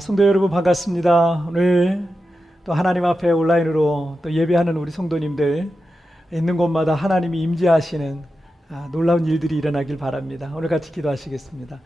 성도 여러분 반갑습니다. 오늘 또 하나님 앞에 온라인으로 또 예배하는 우리 성도님들 있는 곳마다 하나님이 임재하시는 놀라운 일들이 일어나길 바랍니다. 오늘 같이 기도하시겠습니다.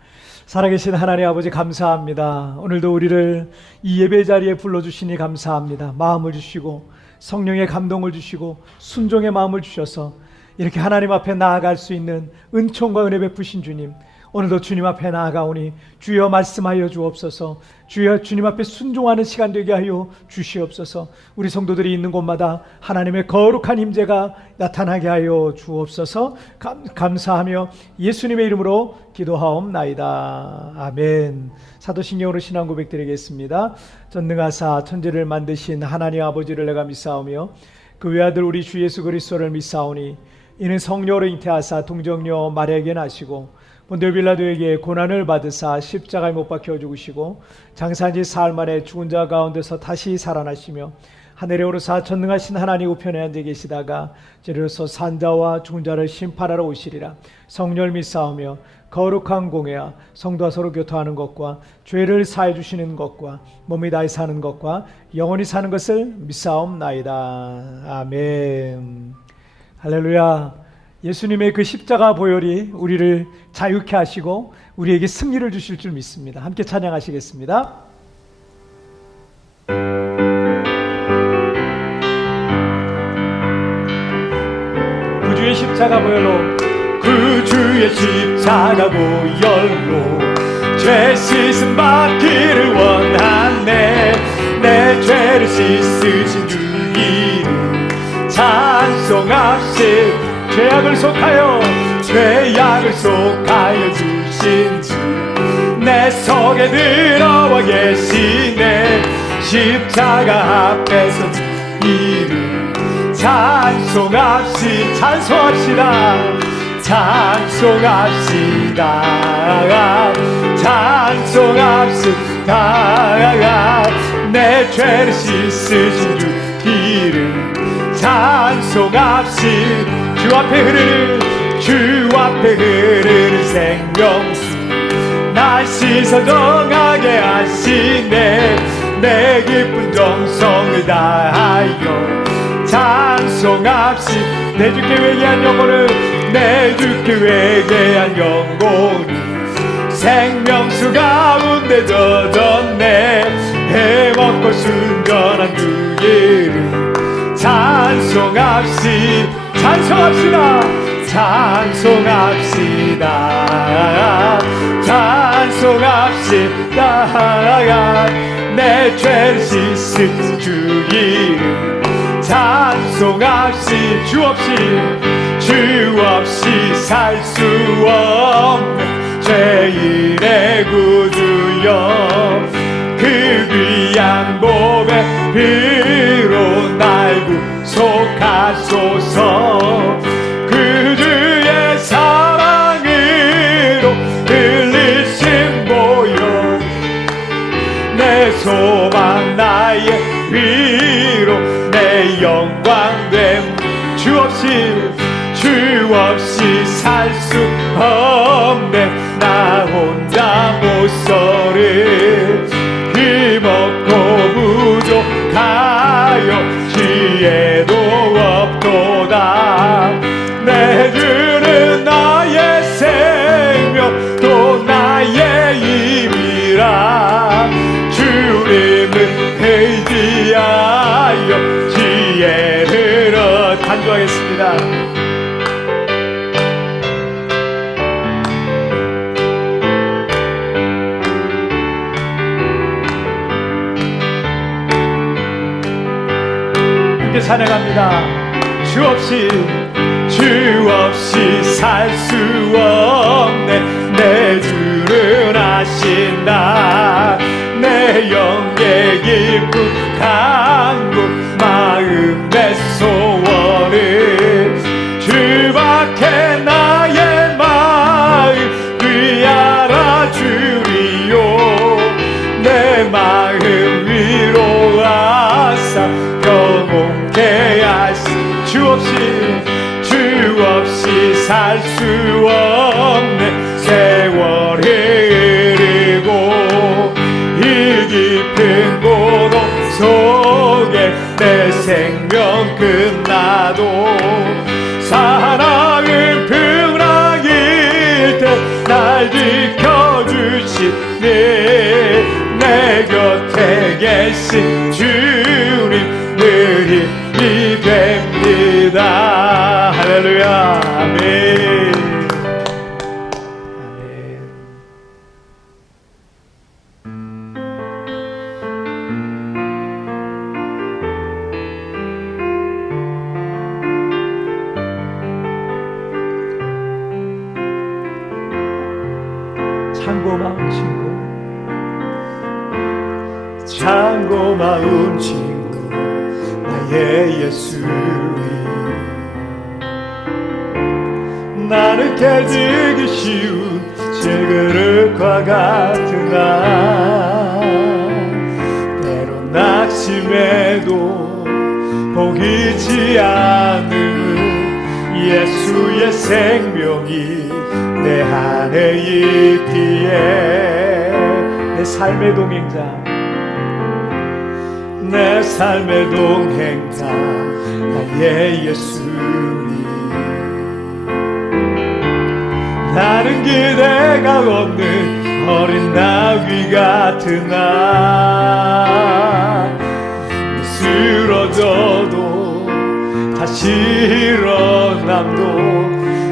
살아계신 하나님 아버지 감사합니다. 오늘도 우리를 이 예배 자리에 불러주시니 감사합니다. 마음을 주시고 성령의 감동을 주시고 순종의 마음을 주셔서 이렇게 하나님 앞에 나아갈 수 있는 은총과 은혜 베푸신 주님, 오늘도 주님 앞에 나아가오니 주여 말씀하여 주옵소서. 주여 주님 앞에 순종하는 시간 되게 하여 주시옵소서. 우리 성도들이 있는 곳마다 하나님의 거룩한 임재가 나타나게 하여 주옵소서. 감사하며 예수님의 이름으로 기도하옵나이다. 아멘. 사도신경으로 신앙 고백 드리겠습니다. 전능하사 천지를 만드신 하나님 아버지를 내가 믿사오며 그 외아들 우리 주 예수 그리스도를 믿사오니 이는 성령으로 잉태하사 동정녀 마리아에게 나시고 본디오 빌라도에게 고난을 받으사 십자가에 못 박혀 죽으시고 장사한 지 사흘 만에 죽은 자 가운데서 다시 살아나시며 하늘에 오르사 전능하신 하나님 우편에 앉아 계시다가 이제로서 산자와 죽은 자를 심판하러 오시리라. 성령을 믿사오며 거룩한 공회와 성도와 서로 교통하는 것과 죄를 사해 주시는 것과 몸이 다해 사는 것과 영원히 사는 것을 믿사옵나이다. 아멘. 할렐루야. 예수님의 그 십자가 보혈이 우리를 자유케 하시고 우리에게 승리를 주실 줄 믿습니다. 함께 찬양하시겠습니다. 그 주의 십자가 보혈로, 그 주의 십자가 보혈로 죄 씻음 받기를 원하네. 내 죄를 씻으신 주 이름 찬송합시. 죄악을 속하여 주신 주 내 속에 들어와 계시네. 십자가 앞에서 주 이름 찬송합시다. 내 죄를 씻으신 주 이름 찬송합시. 주 앞에 흐르는 생명수 날 씻어 정하게 하시네. 내 깊은 정성을 다하여 찬송합시. 내 주께 회개한 영혼은 생명수 가운데 젖었네. 해먹고 순전한 그 이름 찬송합시다. 내 죄를 씻은 주 이름 찬송합시. 주 없이 살 수 없는 죄인의 구주여, 그 귀한 몸에 피로 날 구속하소서. 그 주의 사랑으로 흘리신 보혈 내 소망 나의 위로 내 영광됨. 주 없이 살 수 없네. 나 혼자 못 서를 힘없고 부족하여 지혜도 없도다. 내 주는 나의 생명 또 나의 힘이라. 주님을 의지하여 지혜를 얻. 간구하겠습니다. 함께 찬양합니다. 주 없이 살 수 없네. 내 주를 아신다. 내 영의 깊은 강구 마음의 소원을 주밖에 나의 마음 귀 알아주리요. 내 마음 위로하사 영혼케 하시. 주 없이 살 수 없네. 세월이 흐르고 깊은 고독 속에 내 생명 끝나도 사랑은 풍랑일 때 날 지켜주시네. 내 곁에 계신 주님 늘 힘이 됩니다. 할렐루야. 아멘. 참고마운 친구, 참고마운 친구, 나의 예수님. 나는 깨지기 쉬운 질그릇과 같은 나, 때론 낙심해도 포기치 않는 예수의 생명이 내 안에 있기에 내 삶의 동행자, 내 삶의 동행자, 나의 예수님. 나는 기대가 없는 어린 나귀 같은 나, 쓰러져도 다시 일어남도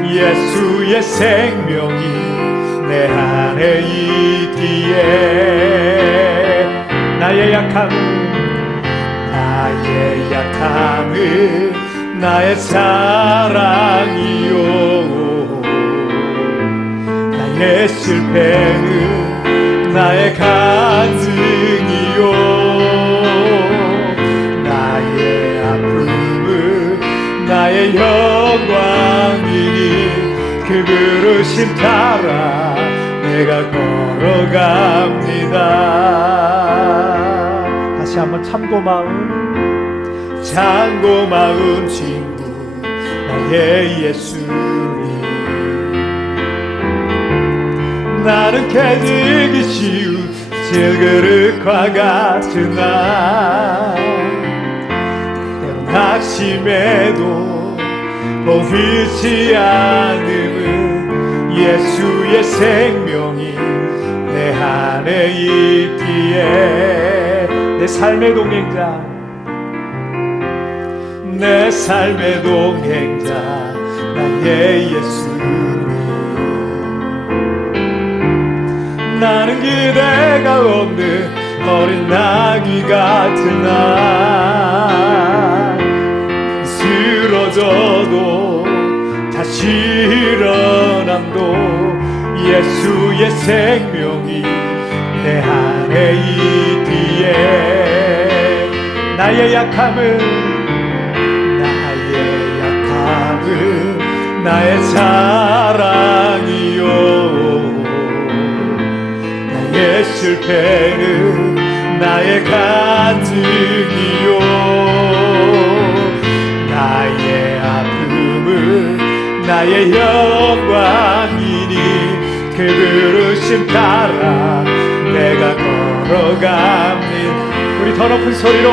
예수의 생명이 내 안에 있기에 나의 약함은 나의 사랑이요, 나의 실패는 나의 간증이요, 나의 아픔은 나의 영광이니 그 부르심 따라 내가 걸어갑니다. 다시 한번 참고마운 친구, 나의 예수님. 나는 깨지기 쉬운 질그릇과 같은 나, 때론 낙심해도 포기치 않음은 예수의 생명이 내 안에 있기에 내 삶의 동행자, 내 삶의 동행자, 나의 예수님. 나는 기대가 없는 어린 나귀 같은 나, 쓰러져도 다시 일어남도 예수의 생명이 내 안에 있기에 나의 약함은 나의 사랑이요, 나의 실패는 나의 간증이요, 나의 아픔은 나의 영광이니 그 부르심 따라 내가 걸어갑니다. 우리 더 높은 소리로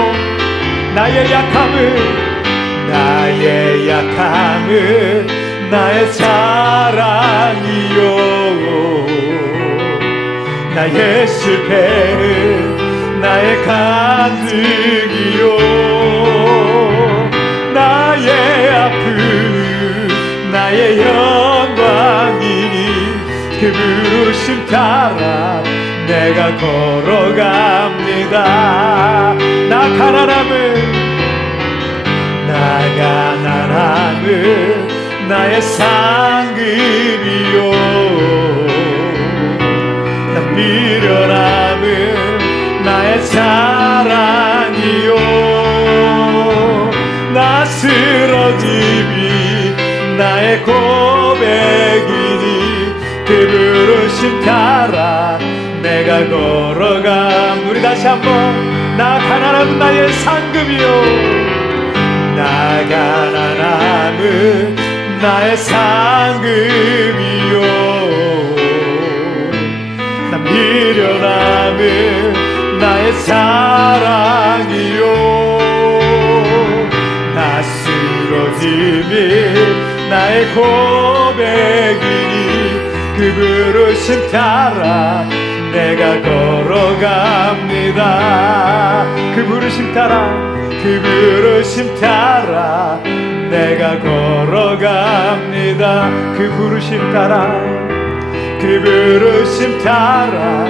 나의 약함은 나의 사랑이요, 나의 실패는 나의 간증이요, 나의 아픔은 나의 영광이니 그 부르심 따라 내가 걸어갑니다. 나 가난함은 나의 상급이요, 나 미련함은 나의 사랑이요, 나 쓰러짐이 나의 고백이니 그 부르심 따라 내가 걸어감. 우리 다시 한번 나 가난함은 나의 상급이요, 나 가난함은 나의 상급이요, 나 미련함은 나의 나의 고백이니 그 부르심 따라 내가 걸어갑니다. 그 부르심 따라 그 부르심 따라 내가 걸어갑니다. 그 부르심 따라 그 부르심 따라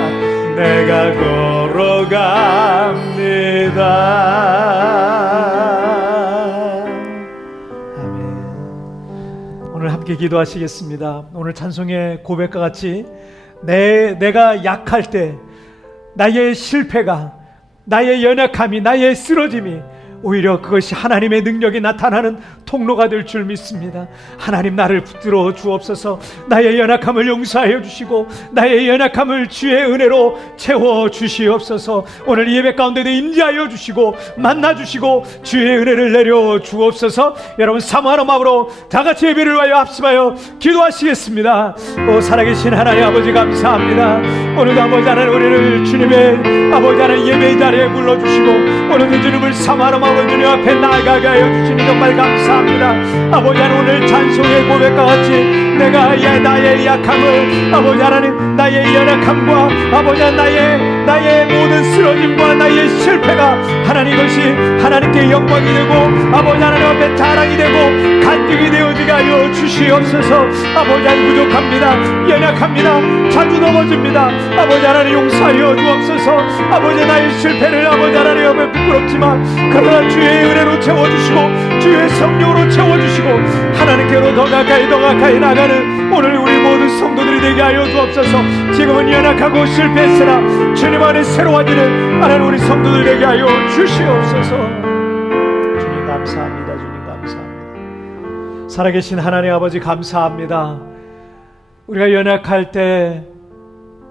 내가 걸어갑니다. 아멘. 오늘 함께 기도하시겠습니다. 오늘 찬송의 고백과 같이 내가 약할 때 나의 실패가, 나의 연약함이, 나의 쓰러짐이 오히려 그것이 하나님의 능력이 나타나는 통로가 될 줄 믿습니다. 하나님, 나를 붙들어 주옵소서. 나의 연약함을 용서하여 주시고 나의 연약함을 주의 은혜로 채워 주시옵소서. 오늘 예배 가운데도 임재하여 주시고 만나 주시고 주의 은혜를 내려 주옵소서. 여러분, 사모하는 마음으로 다 같이 예배를 위하여 합심하여 기도하시겠습니다. 오 살아계신 하나님 아버지, 감사합니다. 오늘도 아버지 하나님, 우리를 주님의 아버지 하나님 예배의 자리에 불러주시고 오늘도 주님을 사모하는 마음으로 주님 앞에 나아가게 하여 주시니 정말 감사합니다. 아버지 하나님, 오늘 찬송의 고백과 같이 내가 나의 약함을, 아버지 하나님, 나의 연약함과 아버지 하나님, 나의 모든 쓰러짐과 나의 실패가 하나님, 이것이 하나님께 영광이 되고 아버지 하나님 앞에 자랑이 되고 간증이 되어지게 하여 주시옵소서. 아버지 하나님, 부족합니다. 연약합니다. 자주 넘어집니다. 아버지 하나님, 용서하여 주옵소서. 아버지, 나의 실패를 아버지 하나님 앞에 부끄럽지만 그러나 주의 은혜로 채워주시고 주의 성령으로 채워주시고 하나님께로 더 가까이 나가는 오늘 우리 모든 성도들이 되게 하여 주옵소서. 지금은 연약하고 실패했으나 주님 안에 새로워지는 하나님 우리 성도들 되게 하여 주시옵소서. 주님 감사합니다. 주님 감사합니다. 살아계신 하나님 아버지, 감사합니다. 우리가 연약할 때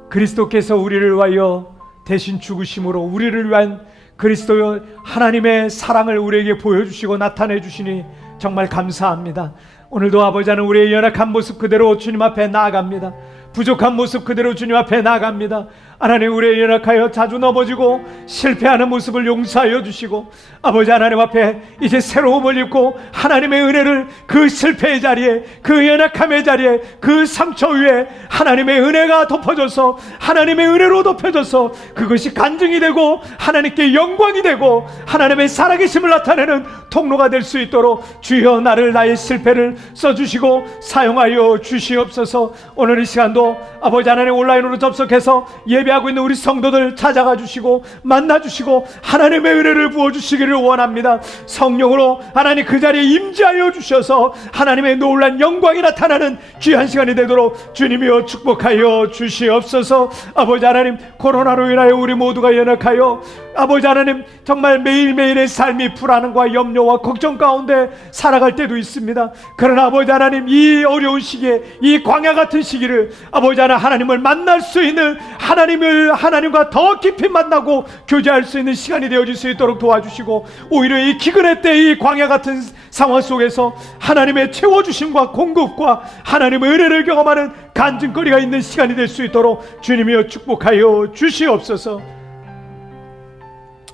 그리스도께서 우리를 위하여 대신 죽으심으로 우리를 위한 그리스도 하나님의 사랑을 우리에게 보여주시고 나타내 주시니 정말 감사합니다. 오늘도 아버지 하나님, 우리의 연약한 모습 그대로 주님 앞에 나아갑니다. 부족한 모습 그대로 주님 앞에 나아갑니다. 하나님, 우리의 연약하여 자주 넘어지고 실패하는 모습을 용서하여 주시고 아버지 하나님 앞에 이제 새로움을 입고 하나님의 은혜를 그 실패의 자리에, 그 연약함의 자리에, 그 상처 위에 하나님의 은혜가 덮어져서 하나님의 은혜로 덮여져서 그것이 간증이 되고 하나님께 영광이 되고 하나님의 살아계심을 나타내는 통로가 될 수 있도록 주여 나를, 나의 실패를 써주시고 사용하여 주시옵소서. 오늘 이 시간도 아버지 하나님 온라인으로 접속해서 예배하고 있는 우리 성도들 찾아가 주시고 만나 주시고 하나님의 은혜를 부어주시기를 원합니다. 성령으로 하나님 그 자리에 임재하여 주셔서 하나님의 놀란 영광이 나타나는 귀한 시간이 되도록 주님이여 축복하여 주시옵소서. 아버지 하나님, 코로나로 인하여 우리 모두가 연약하여 아버지 하나님 정말 매일매일의 삶이 불안과 염려와 걱정 가운데 살아갈 때도 있습니다. 그러나 아버지 하나님, 이 어려운 시기에, 이 광야 같은 시기를 아버지 하나님을 만날 수 있는, 하나님과 더 깊이 만나고 교제할 수 있는 시간이 되어질 수 있도록 도와주시고 오히려 이 기근의 때, 이 광야 같은 상황 속에서 하나님의 채워주심과 공급과 하나님의 은혜를 경험하는 간증거리가 있는 시간이 될 수 있도록 주님이여 축복하여 주시옵소서.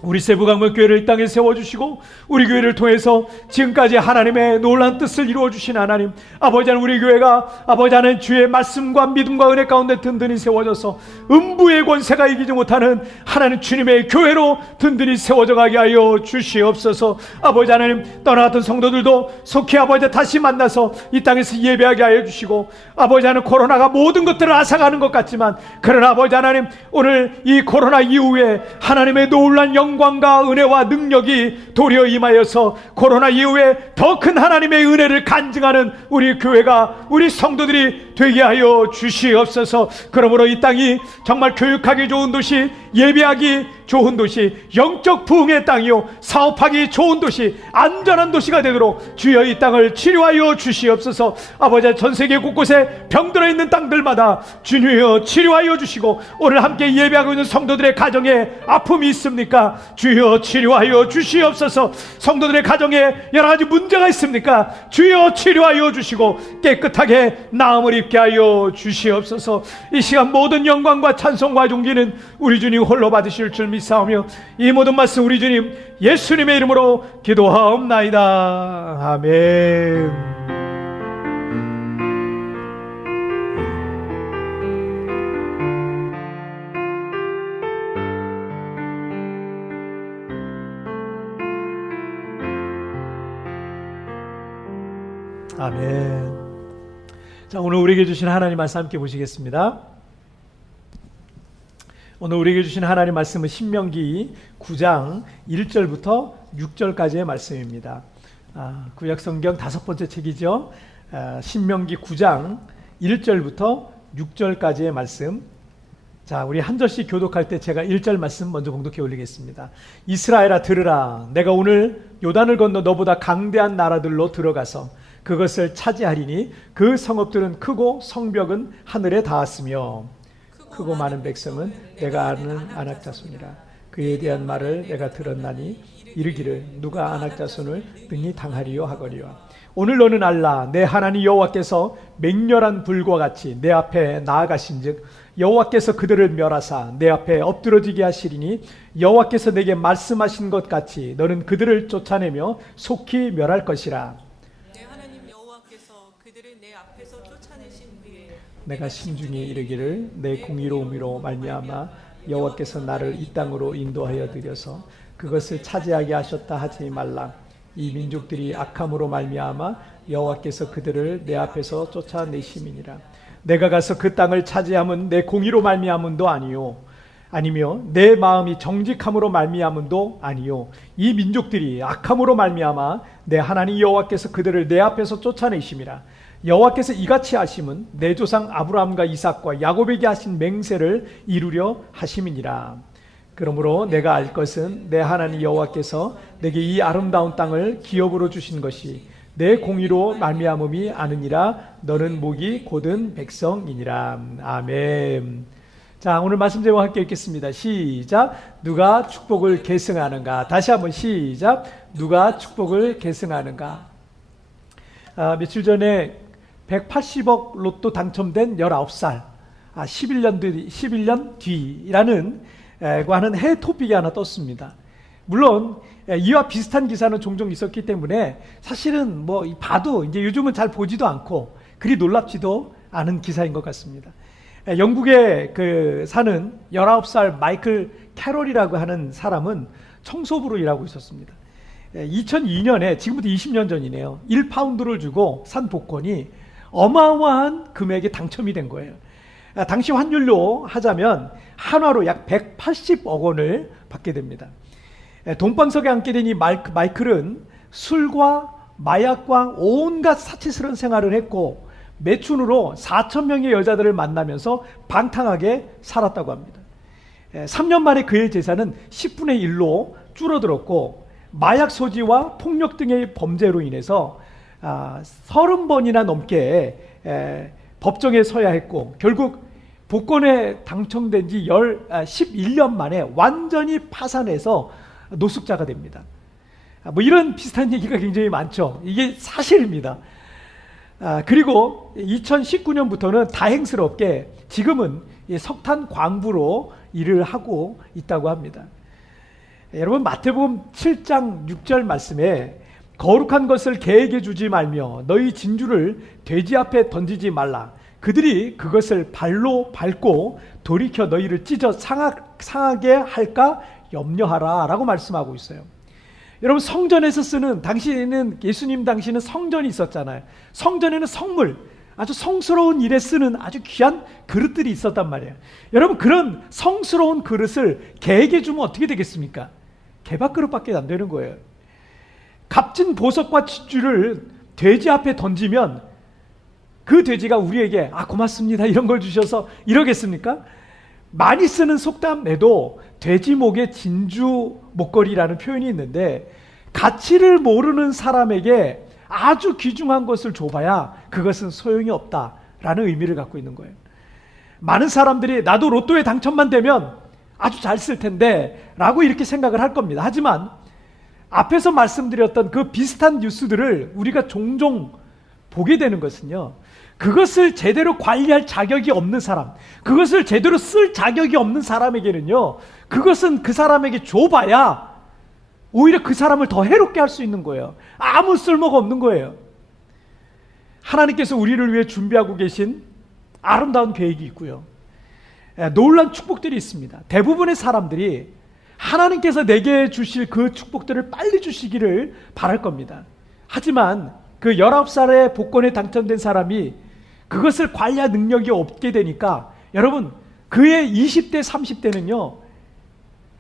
우리 세부강목교회를 이 땅에 세워주시고 우리 교회를 통해서 지금까지 하나님의 놀라운 뜻을 이루어주신 하나님, 아버지 하나님, 우리 교회가 아버지 하나님 주의 말씀과 믿음과 은혜 가운데 든든히 세워져서 음부의 권세가 이기지 못하는 하나님 주님의 교회로 든든히 세워져 가게 하여 주시옵소서. 아버지 하나님, 떠나갔던 성도들도 속히 아버지 다시 만나서 이 땅에서 예배하게 하여 주시고 아버지 하나님, 코로나가 모든 것들을 앗아가는 것 같지만 그러나 아버지 하나님, 오늘 이 코로나 이후에 하나님의 놀란 영광과 은혜와 능력이 도리어 임하여서 코로나 이후에 더 큰 하나님의 은혜를 간증하는 우리 교회가, 우리 성도들이 되게 하여 주시옵소서. 그러므로 이 땅이 정말 교육하기 좋은 도시, 예배하기 좋은 도시, 영적 부흥의 땅이요 사업하기 좋은 도시, 안전한 도시가 되도록 주여 이 땅을 치료하여 주시옵소서. 아버지, 전세계 곳곳에 병들어 있는 땅들마다 주여 치료하여 주시고 오늘 함께 예배하고 있는 성도들의 가정에 아픔이 있습니까? 주여 치료하여 주시옵소서. 성도들의 가정에 여러 가지 문제가 있습니까? 주여 치료하여 주시고 깨끗하게 나음을 입게 하여 주시옵소서. 이 시간 모든 영광과 찬송과 존귀는 우리 주님 홀로 받으실 줄 믿사오며 이 모든 말씀 우리 주님 예수님의 이름으로 기도하옵나이다. 아멘. 아멘. 자, 오늘 우리에게 주신 하나님 말씀 함께 보시겠습니다. 오늘 우리에게 주신 하나님 말씀은 신명기 9장 1절부터 6절까지의 말씀입니다. 구약성경 5번째 책이죠. 신명기 9장 1절부터 6절까지의 말씀. 자, 우리 한 절씩 교독할 때 제가 1절 말씀 먼저 봉독해 올리겠습니다. 이스라엘아 들으라. 내가 오늘 요단을 건너 너보다 강대한 나라들로 들어가서 그것을 차지하리니 그 성읍들은 크고 성벽은 하늘에 닿았으며 크고 많은 백성은 내가 아는 아낙 자손이라. 그에 대한 말을 내가 들었나니 이르기를 누가 아낙 자손을 능히 당하리요 하거니와. 오늘 너는 알라. 내 하나님 여호와께서 맹렬한 불과 같이 내 앞에 나아가신즉 여호와께서 그들을 멸하사 내 앞에 엎드러지게 하시리니 여호와께서 내게 말씀하신 것 같이 너는 그들을 쫓아내며 속히 멸할 것이라. 내 하나님 여호와께서 그들을 내 앞에서 쫓아내신 후에 내가 심중에 이르기를 내 공의로움으로 말미암아 여호와께서 나를 이 땅으로 인도하여 드려서 그것을 차지하게 하셨다 하지 말라. 이 민족들이 악함으로 말미암아 여호와께서 그들을 내 앞에서 쫓아내심이니라. 내가 가서 그 땅을 차지함은 내 공의로 말미암음도 아니요 아니며 내 마음이 정직함으로 말미암음도 아니요 이 민족들이 악함으로 말미암아 내 하나님 여호와께서 그들을 내 앞에서 쫓아내심이라. 여호와께서 이같이 하심은 내 조상 아브라함과 이삭과 야곱에게 하신 맹세를 이루려 하심이니라. 그러므로 내가 알 것은 내 하나님 여호와께서 내게 이 아름다운 땅을 기업으로 주신 것이 내 공의로 말미암음이 아느니라. 너는 목이 곧은 백성이니라. 아멘. 자, 오늘 말씀 제목 함께 읽겠습니다. 시작. 누가 축복을 계승하는가. 다시 한번 시작. 누가 축복을 계승하는가. 며칠 전에 180억 로또 당첨된 19살 11년 뒤라는 하는 해 토픽이 하나 떴습니다. 물론 이와 비슷한 기사는 종종 있었기 때문에 사실은 뭐 봐도 이제 요즘은 잘 보지도 않고 그리 놀랍지도 않은 기사인 것 같습니다. 영국에 사는 19살 마이클 캐롤이라고 하는 사람은 청소부로 일하고 있었습니다. 2002년에 지금부터 20년 전이네요. 1파운드를 주고 산 복권이 어마어마한 금액에 당첨이 된 거예요. 당시 환율로 하자면 한화로 약 180억 원을 받게 됩니다. 돈방석에 앉게 되니 마이클은 술과 마약과 온갖 사치스러운 생활을 했고 매춘으로 4천 명의 여자들을 만나면서 방탕하게 살았다고 합니다. 3년 만에 그의 재산은 10분의 1로 줄어들었고 마약 소지와 폭력 등의 범죄로 인해서 30번이나 넘게 법정에 서야 했고 결국 복권에 당첨된 지 11년 만에 완전히 파산해서 노숙자가 됩니다. 뭐 이런 비슷한 얘기가 굉장히 많죠. 이게 사실입니다. 그리고 2019년부터는 다행스럽게 지금은 석탄 광부로 일을 하고 있다고 합니다. 여러분 마태복음 7장 6절 말씀에 거룩한 것을 개에게 주지 말며 너희 진주를 돼지 앞에 던지지 말라. 그들이 그것을 발로 밟고 돌이켜 너희를 찢어 상하게 할까 염려하라 라고 말씀하고 있어요. 여러분 성전에서 쓰는 당시에는 예수님 당시에는 성전이 있었잖아요. 성전에는 성물 아주 성스러운 일에 쓰는 아주 귀한 그릇들이 있었단 말이에요. 여러분 그런 성스러운 그릇을 개에게 주면 어떻게 되겠습니까? 개밥그릇밖에 안 되는 거예요. 값진 보석과 진주를 돼지 앞에 던지면 그 돼지가 우리에게 고맙습니다 이런 걸 주셔서 이러겠습니까? 많이 쓰는 속담에도 돼지 목에 진주 목걸이라는 표현이 있는데 가치를 모르는 사람에게 아주 귀중한 것을 줘봐야 그것은 소용이 없다라는 의미를 갖고 있는 거예요. 많은 사람들이 나도 로또에 당첨만 되면 아주 잘 쓸 텐데 라고 이렇게 생각을 할 겁니다. 하지만 앞에서 말씀드렸던 그 비슷한 뉴스들을 우리가 종종 보게 되는 것은요, 그것을 제대로 관리할 자격이 없는 사람, 그것을 제대로 쓸 자격이 없는 사람에게는요, 그것은 그 사람에게 줘봐야 오히려 그 사람을 더 해롭게 할 수 있는 거예요. 아무 쓸모가 없는 거예요. 하나님께서 우리를 위해 준비하고 계신 아름다운 계획이 있고요, 놀라운 축복들이 있습니다. 대부분의 사람들이 하나님께서 내게 주실 그 축복들을 빨리 주시기를 바랄 겁니다. 하지만 그 19살에 복권에 당첨된 사람이 그것을 관리할 능력이 없게 되니까 여러분 그의 20대 30대는요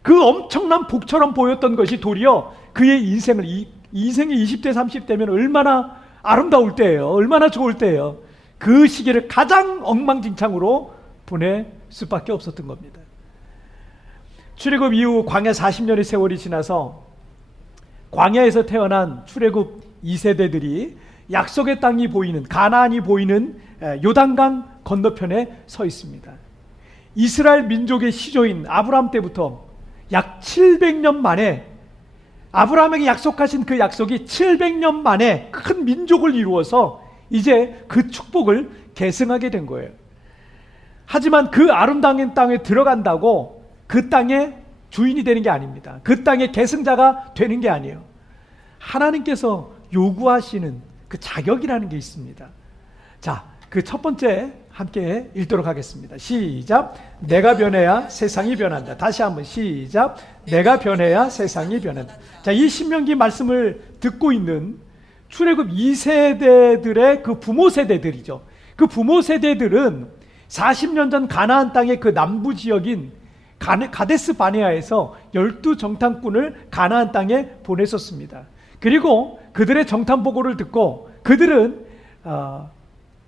그 엄청난 복처럼 보였던 것이 도리어 그의 인생의 20대 30대면 얼마나 아름다울 때예요. 얼마나 좋을 때예요. 그 시기를 가장 엉망진창으로 보낼 수밖에 없었던 겁니다. 출애굽 이후 광야 40년의 세월이 지나서 광야에서 태어난 출애굽 2세대들이 약속의 땅이 보이는 가나안이 보이는 요단강 건너편에 서 있습니다. 이스라엘 민족의 시조인 아브라함 때부터 약 700년 만에 아브라함에게 약속하신 그 약속이 700년 만에 큰 민족을 이루어서 이제 그 축복을 계승하게 된 거예요. 하지만 그 아름다운 땅에 들어간다고 그 땅의 주인이 되는 게 아닙니다. 그 땅의 계승자가 되는 게 아니에요. 하나님께서 요구하시는 그 자격이라는 게 있습니다. 자, 그 첫 번째 함께 읽도록 하겠습니다. 시작. 내가 변해야 세상이 변한다. 다시 한번 시작. 내가 변해야 세상이 변한다. 자, 이 신명기 말씀을 듣고 있는 출애굽 2세대들의 그 부모 세대들이죠. 그 부모 세대들은 40년 전 가나안 땅의 그 남부 지역인 가데스 바네아에서 12정탐꾼을 가나안 땅에 보냈었습니다. 그리고 그들의 정탐 보고를 듣고 그들은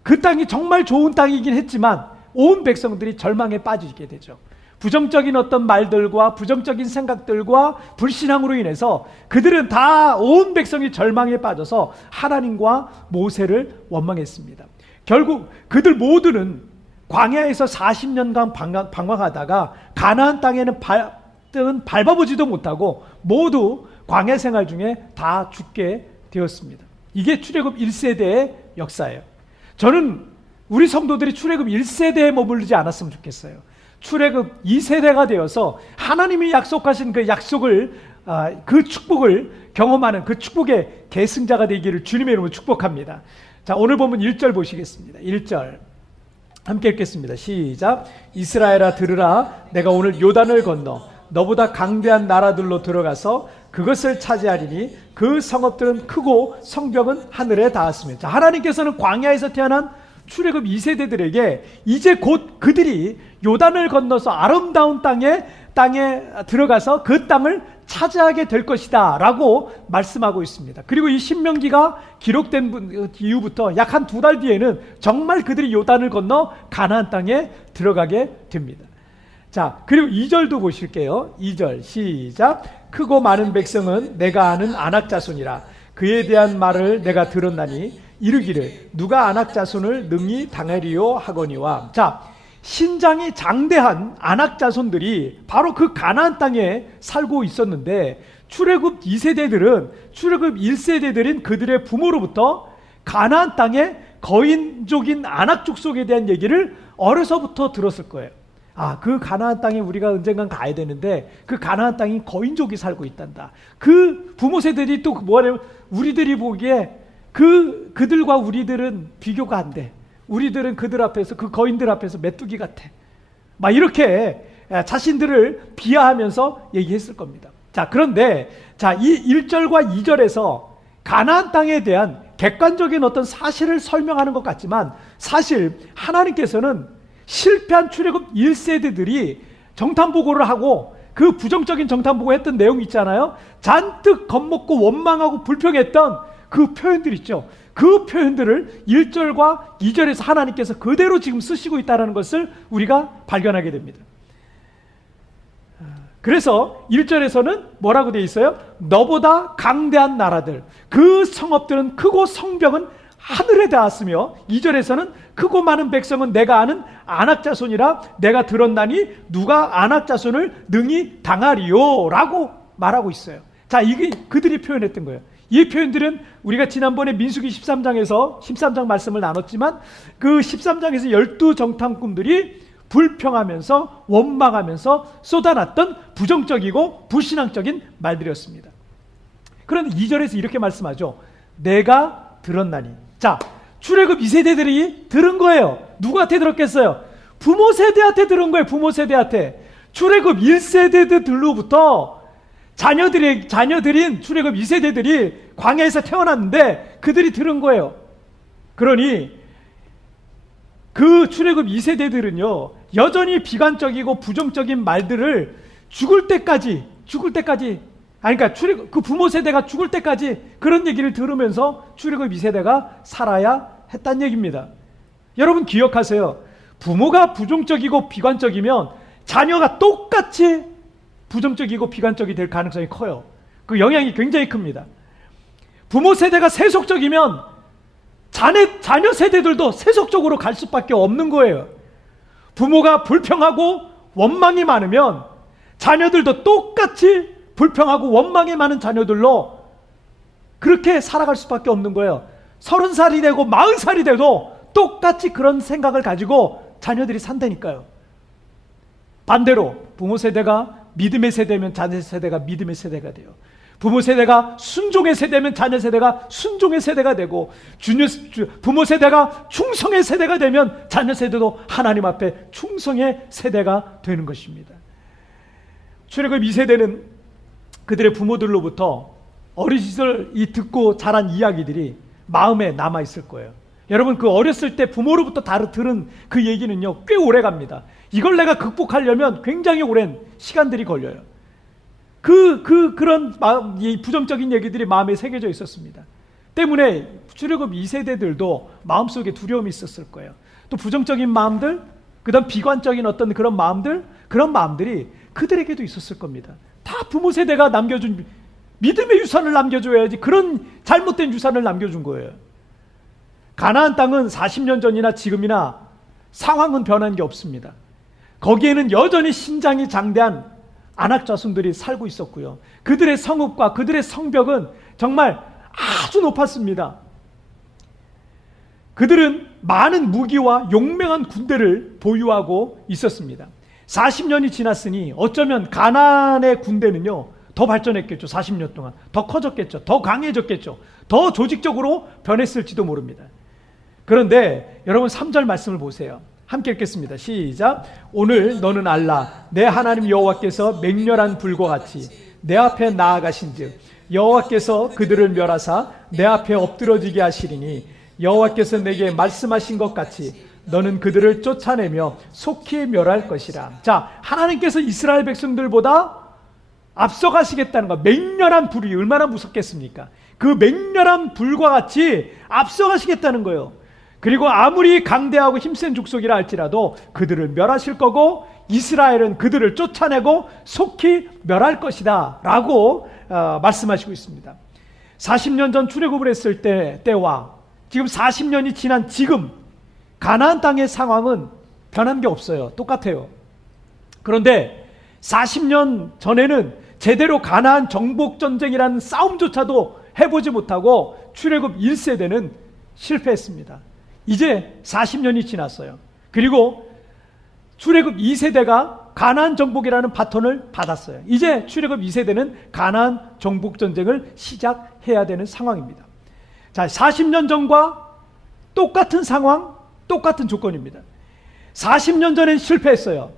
그 땅이 정말 좋은 땅이긴 했지만 온 백성들이 절망에 빠지게 되죠. 부정적인 어떤 말들과 부정적인 생각들과 불신앙으로 인해서 그들은 다 온 백성이 절망에 빠져서 하나님과 모세를 원망했습니다. 결국 그들 모두는 광야에서 40년간 방황하다가 가나안 땅에는 밟아보지도 못하고 모두 광야 생활 중에 다 죽게 되었습니다. 이게 출애굽 1세대의 역사예요. 저는 우리 성도들이 출애굽 1세대에 머무르지 않았으면 좋겠어요. 출애굽 2세대가 되어서 하나님이 약속하신 그 약속을 그 축복을 경험하는 그 축복의 계승자가 되기를 주님의 이름으로 축복합니다. 자, 오늘 본문 1절 보시겠습니다. 1절 함께 읽겠습니다. 시작. 이스라엘아 들으라. 내가 오늘 요단을 건너 너보다 강대한 나라들로 들어가서 그것을 차지하리니 그 성읍들은 크고 성벽은 하늘에 닿았으며. 자, 하나님께서는 광야에서 태어난 출애굽 2세대들에게 이제 곧 그들이 요단을 건너서 아름다운 땅에 들어가서 그 땅을 차지하게 될 것이다 라고 말씀하고 있습니다. 그리고 이 신명기가 기록된 이후부터 약 한 2달 뒤에는 정말 그들이 요단을 건너 가나안 땅에 들어가게 됩니다. 자, 그리고 2절도 보실게요. 2절 시작. 크고 많은 백성은 내가 아는 아낙 자손이라. 그에 대한 말을 내가 들었나니 이르기를 누가 아낙 자손을 능히 당하리요 하거니와. 자, 신장이 장대한 아낙 자손들이 바로 그 가나안 땅에 살고 있었는데 출애굽 2세대들은 출애굽 1세대들인 그들의 부모로부터 가나안 땅의 거인족인 아낙 족속에 대한 얘기를 어려서부터 들었을 거예요. 아, 그 가나안 땅에 우리가 언젠간 가야 되는데 그 가나안 땅이 거인족이 살고 있단다. 그 부모 세대들이 또 뭐냐면 우리들이 보기에 그들과 우리들은 비교가 안 돼. 우리들은 그들 앞에서 그 거인들 앞에서 메뚜기 같아. 막 이렇게 자신들을 비하하면서 얘기했을 겁니다. 자, 그런데 자, 이 1절과 2절에서 가나안 땅에 대한 객관적인 어떤 사실을 설명하는 것 같지만 사실 하나님께서는 실패한 출애굽 1세대들이 정탐보고를 하고 그 부정적인 정탐보고 했던 내용 있잖아요. 잔뜩 겁먹고 원망하고 불평했던 그 표현들 있죠. 그 표현들을 1절과 2절에서 하나님께서 그대로 지금 쓰시고 있다는 것을 우리가 발견하게 됩니다. 그래서 1절에서는 뭐라고 되어 있어요? 너보다 강대한 나라들, 그 성읍들은 크고 성벽은 하늘에 닿았으며 2절에서는 크고 많은 백성은 내가 아는 아낙 자손이라 내가 들었나니 누가 아낙 자손을 능히 당하리요 라고 말하고 있어요. 자, 이게 그들이 표현했던 거예요. 이 표현들은 우리가 지난번에 민수기 13장 말씀을 나눴지만 그 13장에서 12정탐꾼들이 불평하면서 원망하면서 쏟아놨던 부정적이고 불신앙적인 말들이었습니다. 그런데 2절에서 이렇게 말씀하죠. 내가 들었나니. 자, 출애굽 2세대들이 들은 거예요. 누구한테 들었겠어요? 부모 세대한테 들은 거예요. 부모 세대한테. 출애굽 1세대들로부터 자녀들인 출애굽 2세대들이 광야에서 태어났는데 그들이 들은 거예요. 그러니 그 출애굽 2세대들은요 여전히 비관적이고 부정적인 말들을 죽을 때까지 그러니까 그 부모 세대가 죽을 때까지 그런 얘기를 들으면서 출애굽 2세대가 살아야 했단 얘기입니다. 여러분 기억하세요. 부모가 부정적이고 비관적이면 자녀가 똑같이 부정적이고 비관적이 될 가능성이 커요. 그 영향이 굉장히 큽니다. 부모 세대가 세속적이면 자녀 세대들도 세속적으로 갈 수밖에 없는 거예요. 부모가 불평하고 원망이 많으면 자녀들도 똑같이 불평하고 원망이 많은 자녀들로 그렇게 살아갈 수밖에 없는 거예요. 30살이 되고 40살이 돼도 똑같이 그런 생각을 가지고 자녀들이 산다니까요. 반대로 부모 세대가 믿음의 세대면 자녀 세대가 믿음의 세대가 돼요. 부모 세대가 순종의 세대면 자녀 세대가 순종의 세대가 되고 부모 세대가 충성의 세대가 되면 자녀 세대도 하나님 앞에 충성의 세대가 되는 것입니다. 출애굽 2세대는 그들의 부모들로부터 어린 시절 이 듣고 자란 이야기들이 마음에 남아 있을 거예요. 여러분 그 어렸을 때 부모로부터 들은 그 얘기는요 꽤 오래 갑니다. 이걸 내가 극복하려면 굉장히 오랜 시간들이 걸려요. 그런 이 부정적인 얘기들이 마음에 새겨져 있었습니다. 때문에 출애굽 2세대들도 마음속에 두려움이 있었을 거예요. 또 부정적인 마음들, 그다음 비관적인 어떤 그런 마음들이 그들에게도 있었을 겁니다. 다 부모 세대가 남겨준 믿음의 유산을 남겨줘야지 그런 잘못된 유산을 남겨준 거예요. 가나안 땅은 40년 전이나 지금이나 상황은 변한 게 없습니다. 거기에는 여전히 신장이 장대한 안악자손들이 살고 있었고요. 그들의 성읍과 그들의 성벽은 정말 아주 높았습니다. 그들은 많은 무기와 용맹한 군대를 보유하고 있었습니다. 40년이 지났으니 어쩌면 가나안의 군대는요 더 발전했겠죠. 40년 동안 더 커졌겠죠. 더 강해졌겠죠. 더 조직적으로 변했을지도 모릅니다. 그런데 여러분 3절 말씀을 보세요. 함께 읽겠습니다. 시작. 오늘 너는 알라 내 하나님 여호와께서 맹렬한 불과 같이 내 앞에 나아가신즉 여호와께서 그들을 멸하사 내 앞에 엎드러지게 하시리니 여호와께서 내게 말씀하신 것 같이 너는 그들을 쫓아내며 속히 멸할 것이라. 자, 하나님께서 이스라엘 백성들보다 앞서가시겠다는 거. 맹렬한 불이 얼마나 무섭겠습니까? 그 맹렬한 불과 같이 앞서가시겠다는 거예요. 그리고 아무리 강대하고 힘센 족속이라 할지라도 그들을 멸하실 거고 이스라엘은 그들을 쫓아내고 속히 멸할 것이다 라고 말씀하시고 있습니다. 40년 전 출애굽을 했을 때와 지금 40년이 지난 지금 가나안 땅의 상황은 변한 게 없어요. 똑같아요. 그런데 40년 전에는 제대로 가나안 정복 전쟁이라는 싸움조차도 해보지 못하고 출애굽 1세대는 실패했습니다. 이제 40년이 지났어요. 그리고 출애굽 2세대가 가나안 정복이라는 바톤을 받았어요. 이제 출애굽 2세대는 가나안 정복 전쟁을 시작해야 되는 상황입니다. 자, 40년 전과 똑같은 상황, 똑같은 조건입니다. 40년 전엔 실패했어요.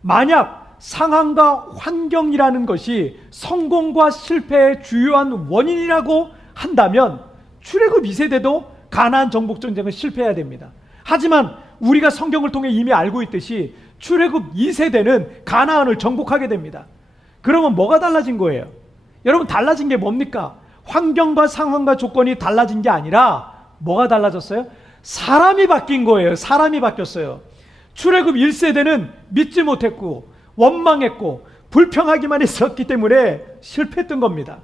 만약 상황과 환경이라는 것이 성공과 실패의 주요한 원인이라고 한다면 출애굽 2세대도 가나안 정복 전쟁은 실패해야 됩니다. 하지만 우리가 성경을 통해 이미 알고 있듯이 출애굽 2세대는 가나안을 정복하게 됩니다. 그러면 뭐가 달라진 거예요? 여러분 달라진 게 뭡니까? 환경과 상황과 조건이 달라진 게 아니라 뭐가 달라졌어요? 사람이 바뀐 거예요. 사람이 바뀌었어요. 출애굽 1세대는 믿지 못했고 원망했고 불평하기만 했었기 때문에 실패했던 겁니다.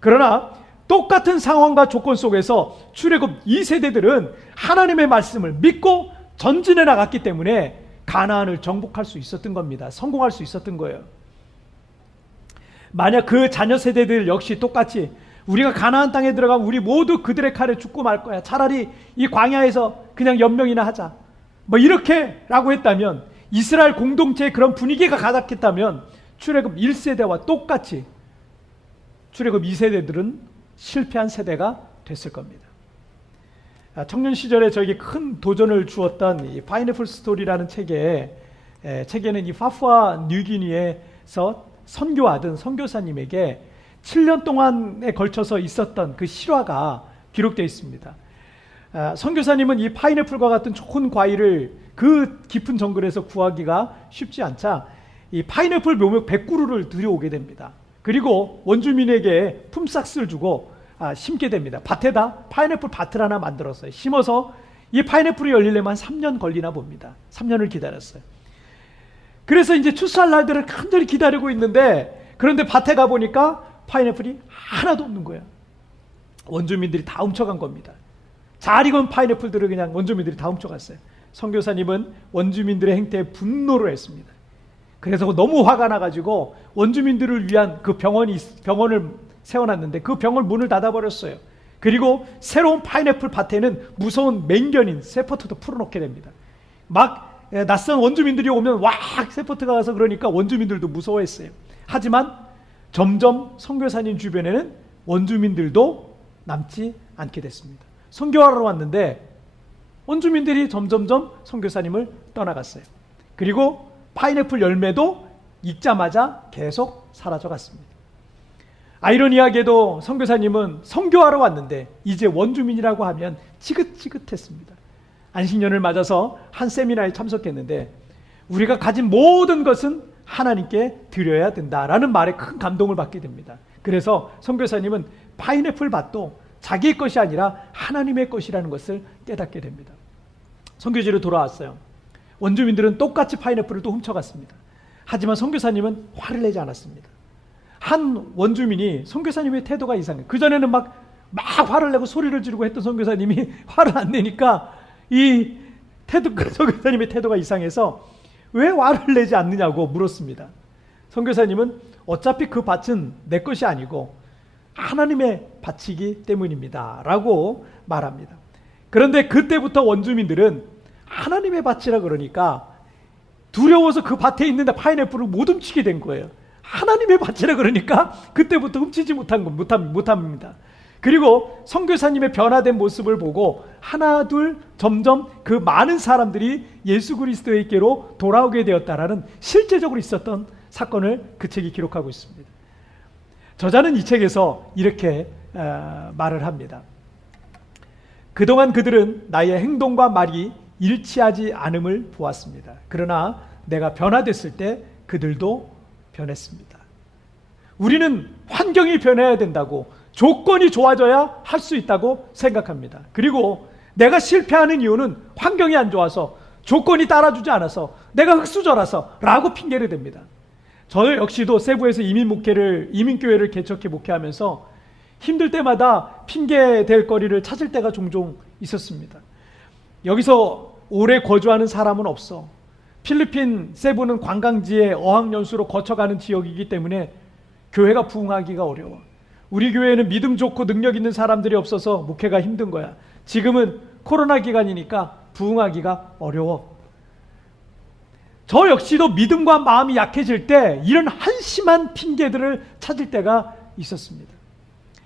그러나 똑같은 상황과 조건 속에서 출애굽 2세대들은 하나님의 말씀을 믿고 전진해 나갔기 때문에 가나안을 정복할 수 있었던 겁니다. 성공할 수 있었던 거예요. 만약 그 자녀 세대들 역시 똑같이 우리가 가나안 땅에 들어가면 우리 모두 그들의 칼에 죽고 말 거야. 차라리 이 광야에서 그냥 연명이나 하자. 뭐 이렇게라고 했다면 이스라엘 공동체의 그런 분위기가 가득했다면 출애굽 1세대와 똑같이 출애굽 2세대들은 실패한 세대가 됐을 겁니다. 청년 시절에 저에게 큰 도전을 주었던 이 파인애플 스토리라는 책에는 이 파푸아 뉴기니에서 선교하던 선교사님에게 7년 동안에 걸쳐서 있었던 그 실화가 기록되어 있습니다. 선교사님은 이 파인애플과 같은 좋은 과일을 그 깊은 정글에서 구하기가 쉽지 않자 이 파인애플 묘목 100그루를 들여오게 됩니다. 그리고 원주민에게 품삯을 주고 심게 됩니다. 밭에다 파인애플 밭을 하나 만들었어요. 심어서 이 파인애플이 열리려면 3년 걸리나 봅니다. 3년을 기다렸어요. 그래서 이제 출사할 날들을 간절히 기다리고 있는데, 그런데 밭에 가보니까 파인애플이 하나도 없는 거예요. 원주민들이 다 훔쳐간 겁니다. 잘 익은 파인애플들을 그냥 원주민들이 다 훔쳐갔어요. 선교사님은 원주민들의 행태에 분노를 했습니다. 그래서 너무 화가 나가지고 원주민들을 위한 그 병원을 세워놨는데 그 병원 문을 닫아버렸어요. 그리고 새로운 파인애플 밭에는 무서운 맹견인 세퍼트도 풀어놓게 됩니다. 막 낯선 원주민들이 오면 와 세퍼트가 가서 그러니까 원주민들도 무서워했어요. 하지만 점점 선교사님 주변에는 원주민들도 남지 않게 됐습니다. 선교하러 왔는데 원주민들이 점점점 선교사님을 떠나갔어요. 그리고 파인애플 열매도 익자마자 계속 사라져갔습니다. 아이러니하게도 선교사님은 선교하러 왔는데 이제 원주민이라고 하면 지긋지긋했습니다. 안식년을 맞아서 한 세미나에 참석했는데 우리가 가진 모든 것은 하나님께 드려야 된다라는 말에 큰 감동을 받게 됩니다. 그래서 선교사님은 파인애플 밭도 자기의 것이 아니라 하나님의 것이라는 것을 깨닫게 됩니다. 선교지로 돌아왔어요. 원주민들은 똑같이 파인애플을 또 훔쳐갔습니다. 하지만 선교사님은 화를 내지 않았습니다. 한 원주민이 선교사님의 태도가 이상해요. 그전에는 막 화를 내고 소리를 지르고 했던 선교사님이 화를 안 내니까 선교사님의 태도가 이상해서 왜 화를 내지 않느냐고 물었습니다. 선교사님은 어차피 그 밭은 내 것이 아니고 하나님의 밭이기 때문입니다 라고 말합니다. 그런데 그때부터 원주민들은 하나님의 밭이라 그러니까 두려워서 그 밭에 있는 파인애플을 못 훔치게 된 거예요. 하나님의 밭이라 그러니까 그때부터 훔치지 못합니다. 그리고 선교사님의 변화된 모습을 보고 하나 둘 점점 그 많은 사람들이 예수 그리스도에게로 돌아오게 되었다라는 실제적으로 있었던 사건을 그 책이 기록하고 있습니다. 저자는 이 책에서 이렇게 말을 합니다. 그동안 그들은 나의 행동과 말이 일치하지 않음을 보았습니다. 그러나 내가 변화됐을 때 그들도 변했습니다. 우리는 환경이 변해야 된다고, 조건이 좋아져야 할 수 있다고 생각합니다. 그리고 내가 실패하는 이유는 환경이 안 좋아서, 조건이 따라주지 않아서, 내가 흙수저라서 라고 핑계를 댑니다. 저 역시도 세부에서 이민교회를 개척해 목회하면서 힘들 때마다 핑계댈 거리를 찾을 때가 종종 있었습니다. 여기서 오래 거주하는 사람은 없어. 필리핀 세부는 관광지에 어학연수로 거쳐가는 지역이기 때문에 교회가 부흥하기가 어려워. 우리 교회는 믿음 좋고 능력 있는 사람들이 없어서 목회가 힘든 거야. 지금은 코로나 기간이니까 부흥하기가 어려워. 저 역시도 믿음과 마음이 약해질 때 이런 한심한 핑계들을 찾을 때가 있었습니다.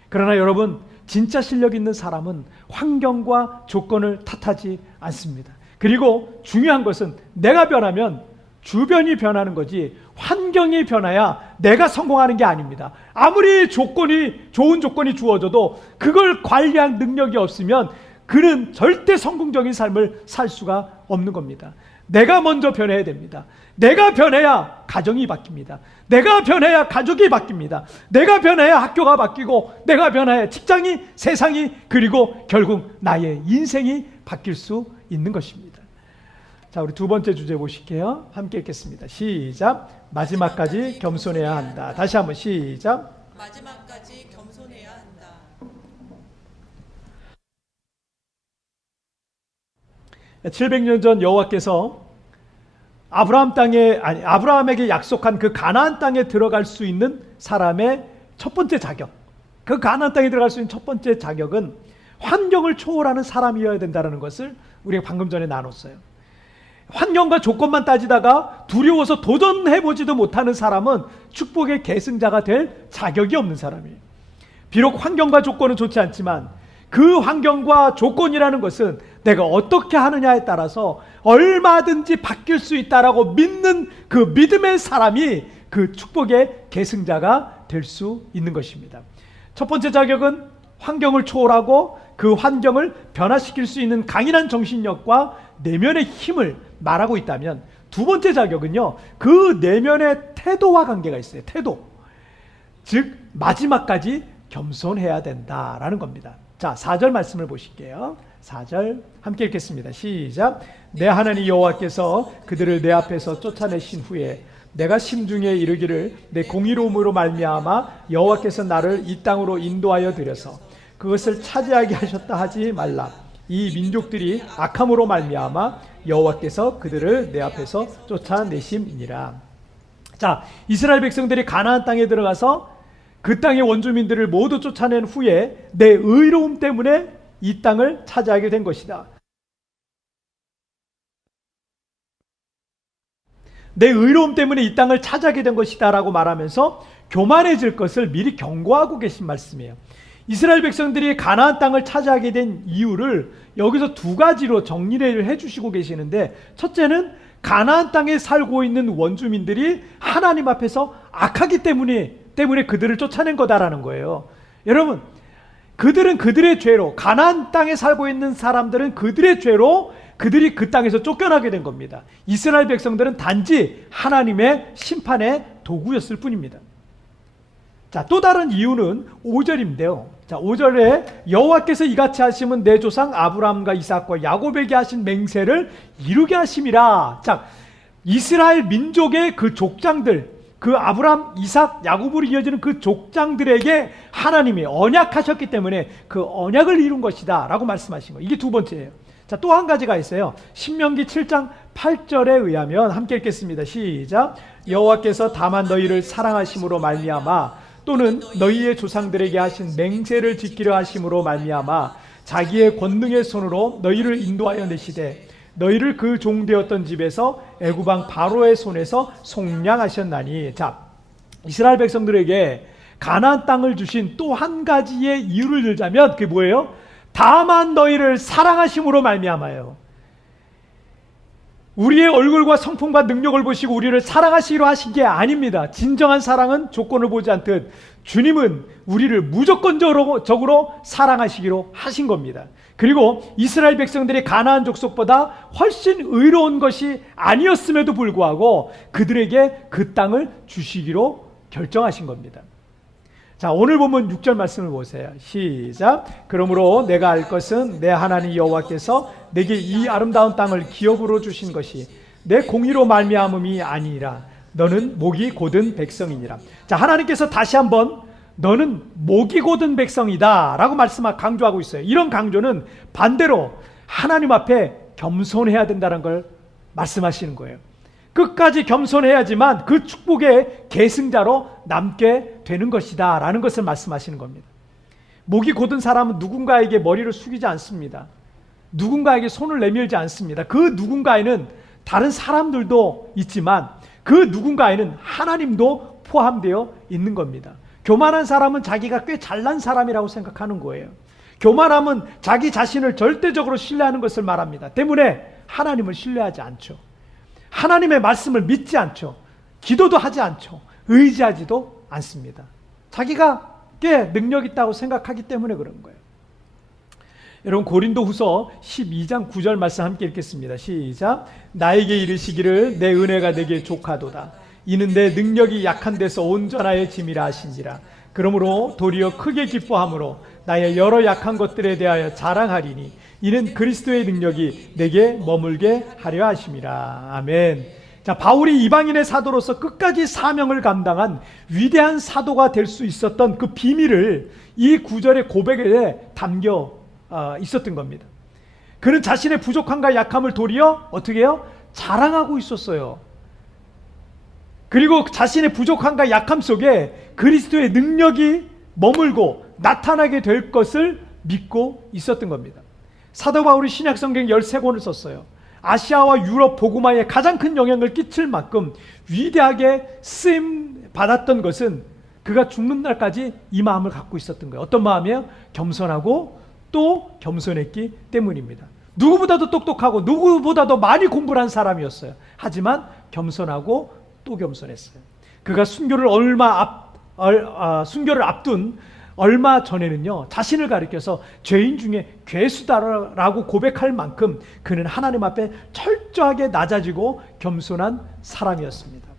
그러나 여러분, 진짜 실력 있는 사람은 환경과 조건을 탓하지 않습니다. 그리고 중요한 것은 내가 변하면 주변이 변하는 거지 환경이 변해야 내가 성공하는 게 아닙니다. 아무리 좋은 조건이 주어져도 그걸 관리할 능력이 없으면 그는 절대 성공적인 삶을 살 수가 없는 겁니다. 내가 먼저 변해야 됩니다. 내가 변해야 가정이 바뀝니다. 내가 변해야 가족이 바뀝니다. 내가 변해야 학교가 바뀌고, 내가 변해야 직장이, 세상이, 그리고 결국 나의 인생이 바뀔 수 있는 것입니다. 자, 우리 두 번째 주제 보실게요. 함께 읽겠습니다. 시작. 마지막까지 겸손해야 한다. 다시 한번 시작. 마지막까지 겸손해야 한다. 네, 700년 전 여호와께서 아브라함에게 약속한 그 가나안 땅에 들어갈 수 있는 사람의 첫 번째 자격, 그 가나안 땅에 들어갈 수 있는 첫 번째 자격은 환경을 초월하는 사람이어야 된다는 것을 우리가 방금 전에 나눴어요. 환경과 조건만 따지다가 두려워서 도전해보지도 못하는 사람은 축복의 계승자가 될 자격이 없는 사람이에요. 비록 환경과 조건은 좋지 않지만 그 환경과 조건이라는 것은 내가 어떻게 하느냐에 따라서 얼마든지 바뀔 수 있다라고 믿는 그 믿음의 사람이 그 축복의 계승자가 될 수 있는 것입니다. 첫 번째 자격은 환경을 초월하고 그 환경을 변화시킬 수 있는 강인한 정신력과 내면의 힘을 말하고 있다면, 두 번째 자격은요, 그 내면의 태도와 관계가 있어요. 태도. 즉 마지막까지 겸손해야 된다라는 겁니다. 자, 4절 말씀을 보실게요. 4절 함께 읽겠습니다. 시작. 내 하나님 여호와께서 그들을 내 앞에서 쫓아내신 후에 내가 심중에 이르기를 내 공의로움으로 말미암아 여호와께서 나를 이 땅으로 인도하여 들여서 그것을 차지하게 하셨다 하지 말라. 이 민족들이 악함으로 말미암아 여호와께서 그들을 내 앞에서 쫓아내심이니라. 자, 이스라엘 백성들이 가나안 땅에 들어가서 그 땅의 원주민들을 모두 쫓아낸 후에 내 의로움 때문에 이 땅을 차지하게 된 것이다. 내 의로움 때문에 이 땅을 차지하게 된 것이다 라고 말하면서 교만해질 것을 미리 경고하고 계신 말씀이에요. 이스라엘 백성들이 가나안 땅을 차지하게 된 이유를 여기서 두 가지로 정리를 해주시고 계시는데, 첫째는 가나안 땅에 살고 있는 원주민들이 하나님 앞에서 악하기 때문에 그들을 쫓아낸 거다라는 거예요. 여러분, 그들은 그들의 죄로, 가나안 땅에 살고 있는 사람들은 그들의 죄로 그들이 그 땅에서 쫓겨나게 된 겁니다. 이스라엘 백성들은 단지 하나님의 심판의 도구였을 뿐입니다. 자, 또 다른 이유는 5절인데요. 자, 5절에 여호와께서 이같이 하시면 내 조상 아브라함과 이삭과 야곱에게 하신 맹세를 이루게 하심이라. 자, 이스라엘 민족의 그 족장들, 그 아브라함, 이삭, 야곱으로 이어지는 그 족장들에게 하나님이 언약하셨기 때문에 그 언약을 이룬 것이다 라고 말씀하신 거예요. 이게 두 번째예요. 자, 또 한 가지가 있어요. 신명기 7장 8절에 의하면 함께 읽겠습니다. 시작. 여호와께서 다만 너희를 사랑하심으로 말미암아 또는 너희의 조상들에게 하신 맹세를 지키려 하심으로 말미암아 자기의 권능의 손으로 너희를 인도하여 내시되 너희를 그 종되었던 집에서 애굽 왕 바로의 손에서 속량하셨나니. 자, 이스라엘 백성들에게 가나안 땅을 주신 또 한 가지의 이유를 들자면 그게 뭐예요? 다만 너희를 사랑하심으로 말미암아요. 우리의 얼굴과 성품과 능력을 보시고 우리를 사랑하시기로 하신 게 아닙니다. 진정한 사랑은 조건을 보지 않듯 주님은 우리를 무조건적으로 사랑하시기로 하신 겁니다. 그리고 이스라엘 백성들이 가나안 족속보다 훨씬 의로운 것이 아니었음에도 불구하고 그들에게 그 땅을 주시기로 결정하신 겁니다. 자, 오늘 보면 6절 말씀을 보세요. 시작. 그러므로 내가 알 것은 내 하나님 여호와께서 내게 이 아름다운 땅을 기업으로 주신 것이 내 공의로 말미암음이 아니라 너는 목이 곧은 백성이니라. 자, 하나님께서 다시 한번 너는 목이 곧은 백성이다 라고 강조하고 있어요. 이런 강조는 반대로 하나님 앞에 겸손해야 된다는 걸 말씀하시는 거예요. 끝까지 겸손해야지만 그 축복의 계승자로 남게 되는 것이다 라는 것을 말씀하시는 겁니다. 목이 곧은 사람은 누군가에게 머리를 숙이지 않습니다. 누군가에게 손을 내밀지 않습니다. 그 누군가에는 다른 사람들도 있지만 그 누군가에는 하나님도 포함되어 있는 겁니다. 교만한 사람은 자기가 꽤 잘난 사람이라고 생각하는 거예요. 교만함은 자기 자신을 절대적으로 신뢰하는 것을 말합니다. 때문에 하나님을 신뢰하지 않죠. 하나님의 말씀을 믿지 않죠. 기도도 하지 않죠. 의지하지도 않습니다. 자기가 꽤 능력 있다고 생각하기 때문에 그런 거예요. 여러분, 고린도후서 12장 9절 말씀 함께 읽겠습니다. 시작. 나에게 이르시기를 내 은혜가 내게 족하도다. 이는 내 능력이 약한 데서 온전하여 짐이라 하신지라. 그러므로 도리어 크게 기뻐함으로 나의 여러 약한 것들에 대하여 자랑하리니 이는 그리스도의 능력이 내게 머물게 하려 하심이라. 아멘. 자, 바울이 이방인의 사도로서 끝까지 사명을 감당한 위대한 사도가 될 수 있었던 그 비밀을 이 구절의 고백에 담겨 있었던 겁니다. 그는 자신의 부족함과 약함을 도리어 어떻게 해요? 자랑하고 있었어요. 그리고 자신의 부족함과 약함 속에 그리스도의 능력이 머물고 나타나게 될 것을 믿고 있었던 겁니다. 사도 바울이 신약성경 13권을 썼어요. 아시아와 유럽 복음화에 가장 큰 영향을 끼칠 만큼 위대하게 쓰임 받았던 것은 그가 죽는 날까지 이 마음을 갖고 있었던 거예요. 어떤 마음이에요? 겸손하고 또 겸손했기 때문입니다. 누구보다도 똑똑하고 누구보다도 많이 공부를 한 사람이었어요. 하지만 겸손하고 또 겸손했어요. 그가 순교를 앞둔 얼마 전에는요, 자신을 가리켜서 죄인 중에 괴수다라고 고백할 만큼 그는 하나님 앞에 철저하게 낮아지고 겸손한 사람이었습니다.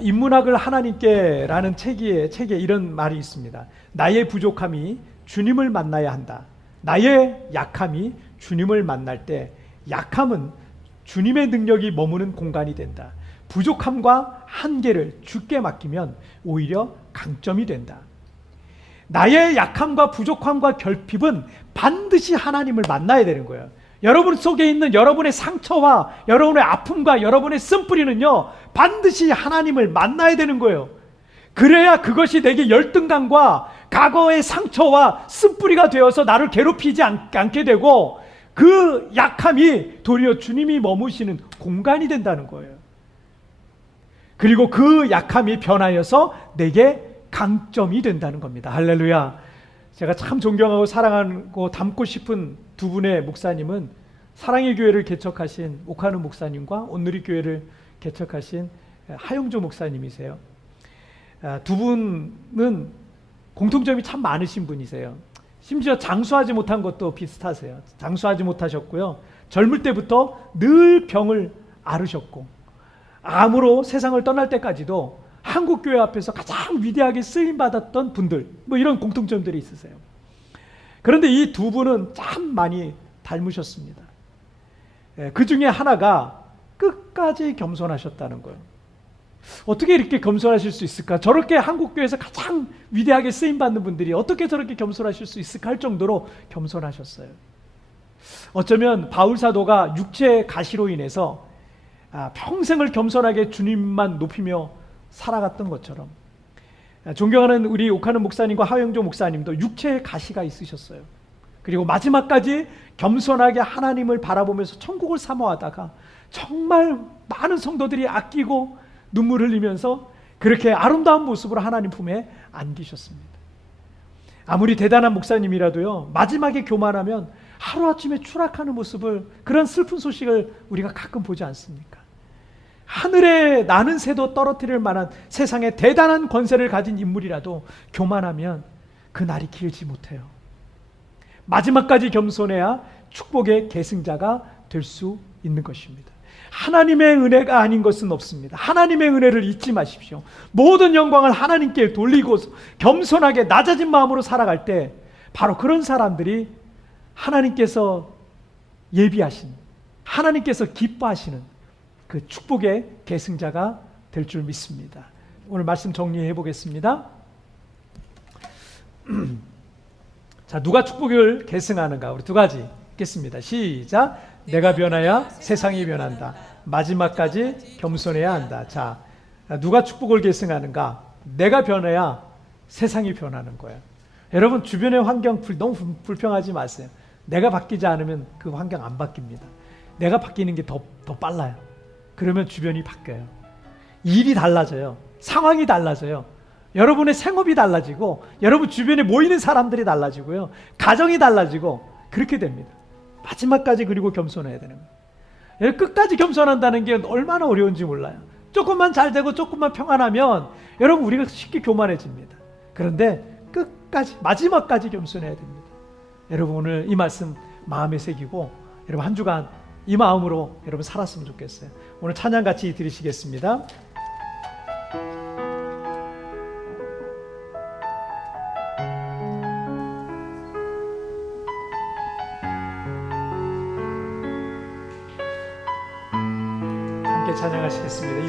인문학을 하나님께라는 책에 이런 말이 있습니다. 나의 부족함이 주님을 만나야 한다. 나의 약함이 주님을 만날 때 약함은 주님의 능력이 머무는 공간이 된다. 부족함과 한계를 주께 맡기면 오히려 강점이 된다. 나의 약함과 부족함과 결핍은 반드시 하나님을 만나야 되는 거예요. 여러분 속에 있는 여러분의 상처와 여러분의 아픔과 여러분의 쓴뿌리는요, 반드시 하나님을 만나야 되는 거예요. 그래야 그것이 내게 열등감과 과거의 상처와 쓴뿌리가 되어서 나를 괴롭히지 않게 되고, 그 약함이 도리어 주님이 머무시는 공간이 된다는 거예요. 그리고 그 약함이 변하여서 내게 강점이 된다는 겁니다. 할렐루야. 제가 참 존경하고 사랑하고 닮고 싶은 두 분의 목사님은 사랑의 교회를 개척하신 오카누 목사님과 온누리 교회를 개척하신 하용조 목사님이세요. 두 분은 공통점이 참 많으신 분이세요. 심지어 장수하지 못한 것도 비슷하세요. 장수하지 못하셨고요. 젊을 때부터 늘 병을 앓으셨고, 암으로 세상을 떠날 때까지도 한국교회 앞에서 가장 위대하게 쓰임받았던 분들, 뭐 이런 공통점들이 있으세요. 그런데 이 두 분은 참 많이 닮으셨습니다. 그 중에 하나가 끝까지 겸손하셨다는 거예요. 어떻게 이렇게 겸손하실 수 있을까? 저렇게 한국교회에서 가장 위대하게 쓰임받는 분들이 어떻게 저렇게 겸손하실 수 있을까 할 정도로 겸손하셨어요. 어쩌면 바울 사도가 육체의 가시로 인해서 평생을 겸손하게 주님만 높이며 살아갔던 것처럼, 존경하는 우리 오카누 목사님과 하영조 목사님도 육체의 가시가 있으셨어요. 그리고 마지막까지 겸손하게 하나님을 바라보면서 천국을 사모하다가 정말 많은 성도들이 아끼고 눈물 흘리면서 그렇게 아름다운 모습으로 하나님 품에 안기셨습니다. 아무리 대단한 목사님이라도요, 마지막에 교만하면 하루아침에 추락하는 모습을, 그런 슬픈 소식을 우리가 가끔 보지 않습니까? 하늘에 나는 새도 떨어뜨릴 만한 세상에 대단한 권세를 가진 인물이라도 교만하면 그 날이 길지 못해요. 마지막까지 겸손해야 축복의 계승자가 될 수 있는 것입니다. 하나님의 은혜가 아닌 것은 없습니다. 하나님의 은혜를 잊지 마십시오. 모든 영광을 하나님께 돌리고 겸손하게 낮아진 마음으로 살아갈 때 바로 그런 사람들이 하나님께서 예비하신, 하나님께서 기뻐하시는 그 축복의 계승자가 될 줄 믿습니다. 오늘 말씀 정리해 보겠습니다. 자, 누가 축복을 계승하는가? 우리 두 가지 읽겠습니다. 시작. 내가 변하여 세상이 변한다. 마지막까지 겸손해야 한다. 자, 누가 축복을 계승하는가? 내가 변해야 세상이 변하는 거예요. 여러분, 주변의 환경 너무 불평하지 마세요. 내가 바뀌지 않으면 그 환경 안 바뀝니다. 내가 바뀌는 게 더 빨라요. 그러면 주변이 바뀌어요. 일이 달라져요. 상황이 달라져요. 여러분의 생업이 달라지고, 여러분 주변에 모이는 사람들이 달라지고요. 가정이 달라지고, 그렇게 됩니다. 마지막까지 그리고 겸손해야 되는 거예요. 끝까지 겸손한다는 게 얼마나 어려운지 몰라요. 조금만 잘 되고 조금만 평안하면 여러분 우리가 쉽게 교만해집니다. 그런데 끝까지, 마지막까지 겸손해야 됩니다. 여러분 오늘 이 말씀 마음에 새기고 여러분 한 주간 이 마음으로 여러분 살았으면 좋겠어요. 오늘 찬양 같이 드리시겠습니다. 함께 찬양하시겠습니다. 이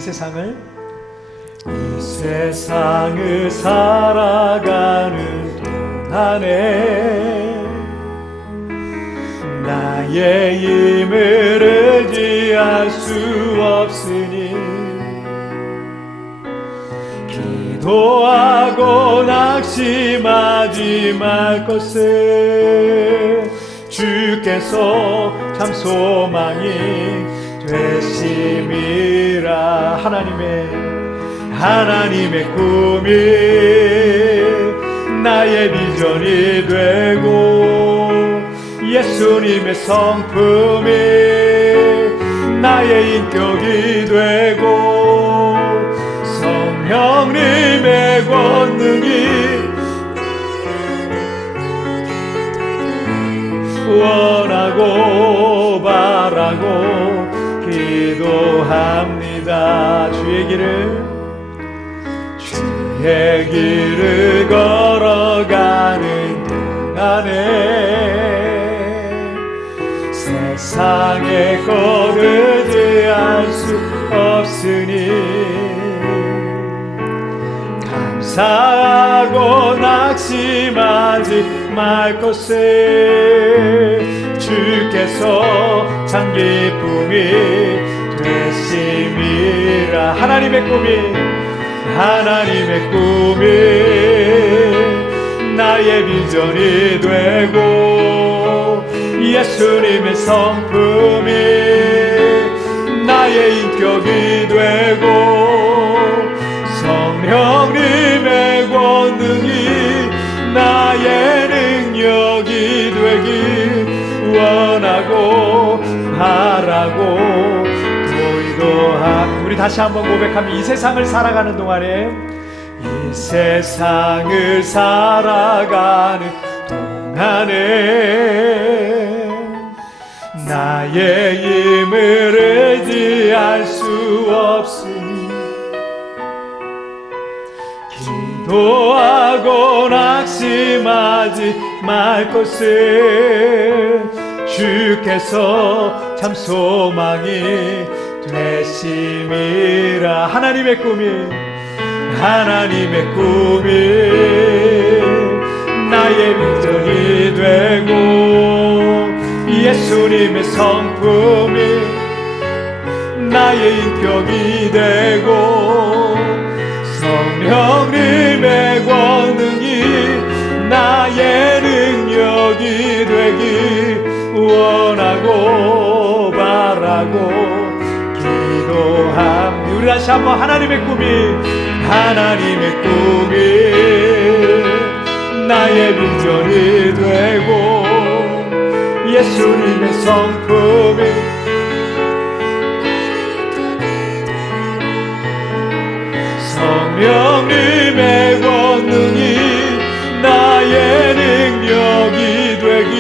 세상을 살아가는 동안에 나의 힘을 의지할 수 없으니 기도하고 낙심하지 말 것을 주께서 참 소망이 되심이라. 하나님의 꿈이 나의 비전이 되고 예수님의 성품이 나의 인격이 되고 성령님의 권능이 원하고 바라고 기도합니다. 주의 길을 걸어가는 동안에 세상의 것을 대할 수 없으니 감사하고 낙심하지 말 것을 주께서 참 기쁨이 되심이라. 하나님의 꿈이 나의 비전이 되고 예수님의 성품이 나의 인격이 되고 성령님의 권능이 나의 능력이 되기 원하고 바라고 도의도함. 우리 다시 한번 고백하면 이 세상을 살아가는 동안에 이 세상을 살아가는 동안에 나의 힘을 의지할 수 없으니 기도하고 낙심하지 말 것을 주께서 참 소망이 되심이라. 하나님의 꿈이 나의 비전이 되고 예수님의 성품이 나의 인격이 되고 성령님의 권능이 나의 능력이 되기 원하고 바라고 기도합니다. 우리 다시 한번 하나님의 꿈이 나의 비전이 되고 예수님의 성품이 성령님의 권능이 나의 능력이 되기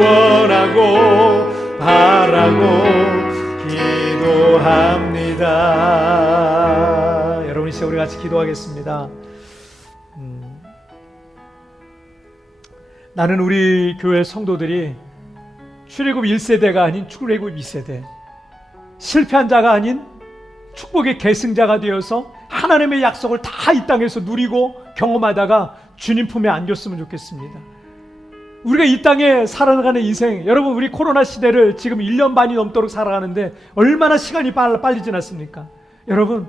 원하고 바라고 기도합니다. 여러분, 이 시간 우리 같이 기도하겠습니다. 나는 우리 교회 성도들이 출애굽 1세대가 아닌 출애굽 2세대, 실패한 자가 아닌 축복의 계승자가 되어서 하나님의 약속을 다 이 땅에서 누리고 경험하다가 주님 품에 안겼으면 좋겠습니다. 우리가 이 땅에 살아가는 인생, 여러분, 우리 코로나 시대를 지금 1년 반이 넘도록 살아가는데 얼마나 시간이 빨리 지났습니까? 여러분,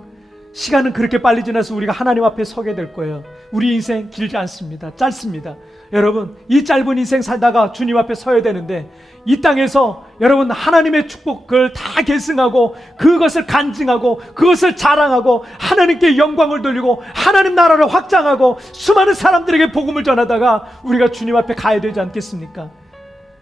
시간은 그렇게 빨리 지나서 우리가 하나님 앞에 서게 될 거예요. 우리 인생 길지 않습니다. 짧습니다. 여러분, 이 짧은 인생 살다가 주님 앞에 서야 되는데 이 땅에서 여러분 하나님의 축복을 다 계승하고 그것을 간증하고 그것을 자랑하고 하나님께 영광을 돌리고 하나님 나라를 확장하고 수많은 사람들에게 복음을 전하다가 우리가 주님 앞에 가야 되지 않겠습니까?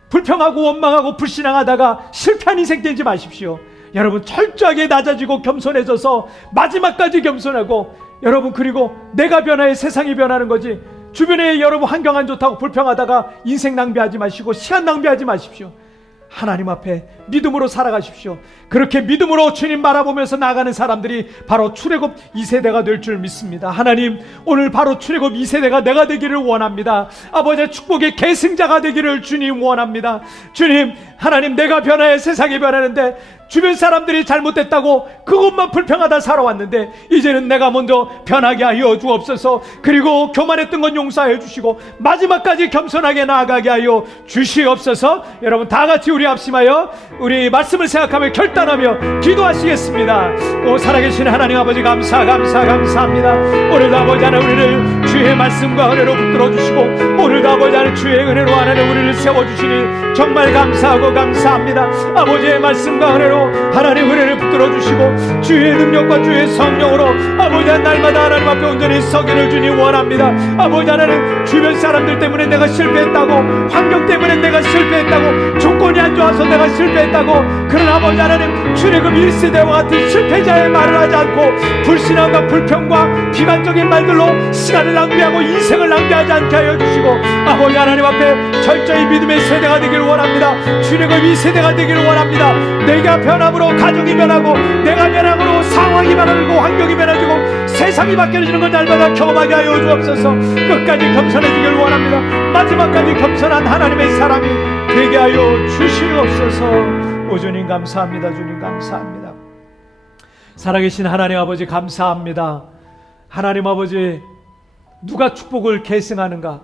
불평하고 원망하고 불신앙하다가 실패한 인생 되지 마십시오. 여러분, 철저하게 낮아지고 겸손해져서 마지막까지 겸손하고, 여러분, 그리고 내가 변화해 세상이 변하는 거지, 주변에 여러분 환경 안 좋다고 불평하다가 인생 낭비하지 마시고 시간 낭비하지 마십시오. 하나님 앞에 믿음으로 살아가십시오. 그렇게 믿음으로 주님 바라보면서 나가는 사람들이 바로 출애굽 2세대가 될 줄 믿습니다. 하나님, 오늘 바로 출애굽 2세대가 내가 되기를 원합니다. 아버지의 축복의 계승자가 되기를 주님 원합니다. 주님, 하나님, 내가 변화해 세상이 변하는데 주변 사람들이 잘못됐다고 그것만 불평하다 살아왔는데 이제는 내가 먼저 변하게 하여 주옵소서. 그리고 교만했던 건 용서해 주시고 마지막까지 겸손하게 나아가게 하여 주시옵소서. 여러분, 다 같이 우리 합심하여 우리 말씀을 생각하며 결단하며 기도하시겠습니다. 오 살아계신 하나님 아버지, 감사합니다. 오늘도 아버지 하나 우리를 주의 말씀과 은혜로 붙들어 주시고 오늘도 아버지 하나님 주의 은혜로 하나님 우리를 세워주시니 정말 감사하고 감사합니다. 아버지의 말씀과 은혜로 하나님 은혜를 붙들어 주시고 주의 능력과 주의 성령으로 아버지 하나님 날마다 하나님 앞에 온전히 서기를 주니 원합니다. 아버지 하나님 주변 사람들 때문에 내가 실패했다고, 환경 때문에 내가 실패했다고, 조건이 안 좋아서 내가 실패했다고, 그러나 아버지 하나님 출애굽 1세대와 같은 실패자의 말을 하지 않고 불신앙과 불평과 비관적인 말들로 시간을 낭비하고 인생을 낭비하지 않게 하여 주시고 아버지 하나님 앞에 철저히 믿음의 세대가 되기를 원합니다. 출애굽 2세대가 되기를 원합니다. 내가 변함으로 가정이 변하고, 내가 변함으로 상황이 변하고, 환경이 변해지고, 세상이 바뀌어지는 걸 날마다 경험하게 하여 주옵소서. 끝까지 겸손해지기를 원합니다. 마지막까지 겸손한 하나님의 사람이 되게 하여 주시옵소서. 오 주님 감사합니다. 주님 감사합니다. 살아계신 하나님 아버지 감사합니다. 하나님 아버지, 누가 축복을 계승하는가?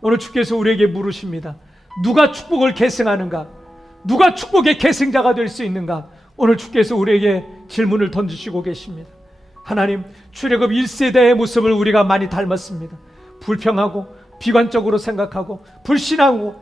오늘 주께서 우리에게 물으십니다. 누가 축복을 계승하는가? 누가 축복의 계승자가 될 수 있는가? 오늘 주께서 우리에게 질문을 던지시고 계십니다. 하나님, 출애굽 1세대의 모습을 우리가 많이 닮았습니다. 불평하고 비관적으로 생각하고 불신하고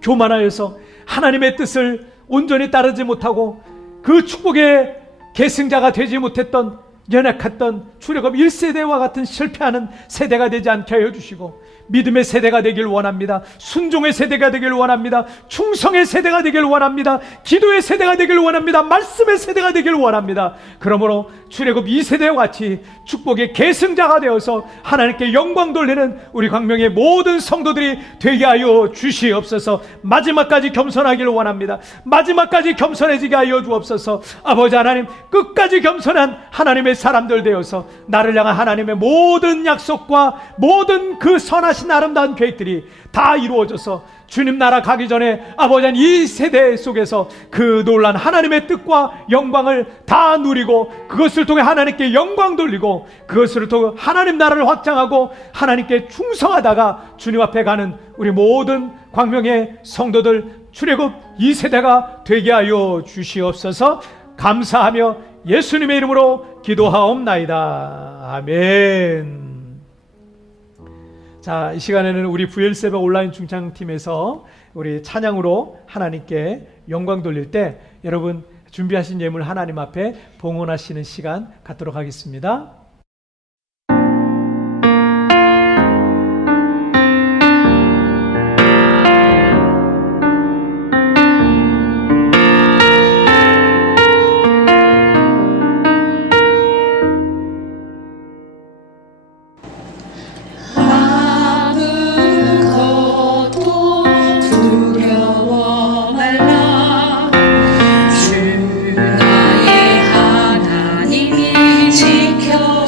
교만하여서 하나님의 뜻을 온전히 따르지 못하고 그 축복의 계승자가 되지 못했던 연약했던 출애굽 1세대와 같은 실패하는 세대가 되지 않게 하여 주시고 믿음의 세대가 되길 원합니다. 순종의 세대가 되길 원합니다. 충성의 세대가 되길 원합니다. 기도의 세대가 되길 원합니다. 말씀의 세대가 되길 원합니다. 그러므로 출애굽 2세대와 같이 축복의 계승자가 되어서 하나님께 영광 돌리는 우리 광명의 모든 성도들이 되게 하여 주시옵소서. 마지막까지 겸손하기를 원합니다. 마지막까지 겸손해지게 하여 주옵소서. 아버지 하나님, 끝까지 겸손한 하나님의 사람들 되어서 나를 향한 하나님의 모든 약속과 모든 그 선하신 아름다운 계획들이 다 이루어져서 주님 나라 가기 전에 아버지 하나님 이 세대 속에서 그 놀란 하나님의 뜻과 영광을 다 누리고 그것을 통해 하나님께 영광 돌리고 그것을 통해 하나님 나라를 확장하고 하나님께 충성하다가 주님 앞에 가는 우리 모든 광명의 성도들 출애굽 2세대가 되게 하여 주시옵소서. 감사하며 예수님의 이름으로 기도하옵나이다. 아멘. 자, 이 시간에는 우리 부엘세바 온라인 중창팀에서 우리 찬양으로 하나님께 영광 돌릴 때 여러분 준비하신 예물 하나님 앞에 봉헌하시는 시간 갖도록 하겠습니다. 주 나의 하나님이 지켜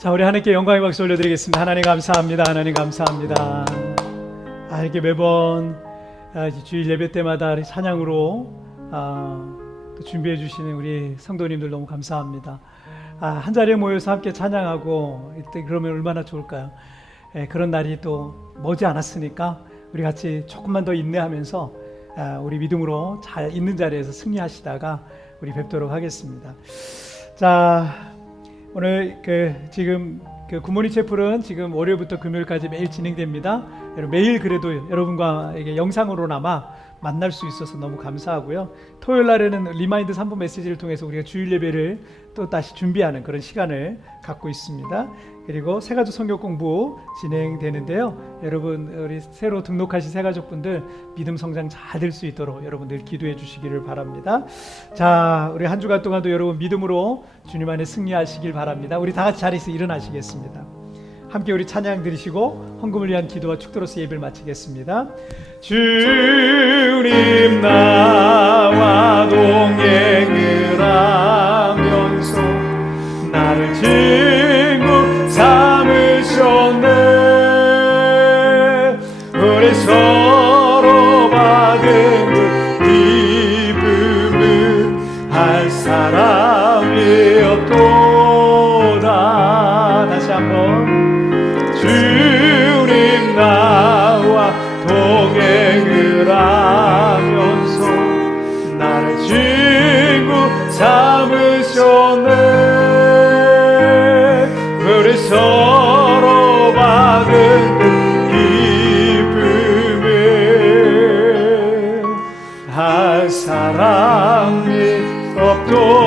자, 우리 하나님께 영광의 박수 올려드리겠습니다. 하나님 감사합니다. 하나님 감사합니다. 이렇게 매번 주일 예배 때마다 찬양으로 또 준비해 주시는 우리 성도님들 너무 감사합니다. 한 자리에 모여서 함께 찬양하고 이때 그러면 얼마나 좋을까요? 그런 날이 또 머지 않았으니까 우리 같이 조금만 더 인내하면서 우리 믿음으로 잘 있는 자리에서 승리하시다가 우리 뵙도록 하겠습니다. 자, 오늘 지금 굿모닝 채플은 지금 월요일부터 금요일까지 매일 진행됩니다. 매일 그래도 여러분과 이게 영상으로나마 만날 수 있어서 너무 감사하고요. 토요일 날에는 리마인드 3분 메시지를 통해서 우리가 주일 예배를 또 다시 준비하는 그런 시간을 갖고 있습니다. 그리고 새가족 성경 공부 진행되는데요. 여러분 우리 새로 등록하신 새가족분들 믿음 성장 잘 될 수 있도록 여러분들 기도해 주시기를 바랍니다. 자, 우리 한 주간 동안도 여러분 믿음으로 주님 안에 승리하시길 바랍니다. 우리 다 같이 자리에서 일어나시겠습니다. 함께 우리 찬양 드리시고 헌금을 위한 기도와 축도로서 예배를 마치겠습니다. 주님 나와 동행을 하면서 나를 친구 삼으셨네. 우리 서로 받은 그 기쁨을 할 사람이 없도다. 다시 한번 주님 나와 동행을 하면서 나를 친구 삼으셨네. 우리 서로 받은 그 기쁨을 할 사람이 없도다.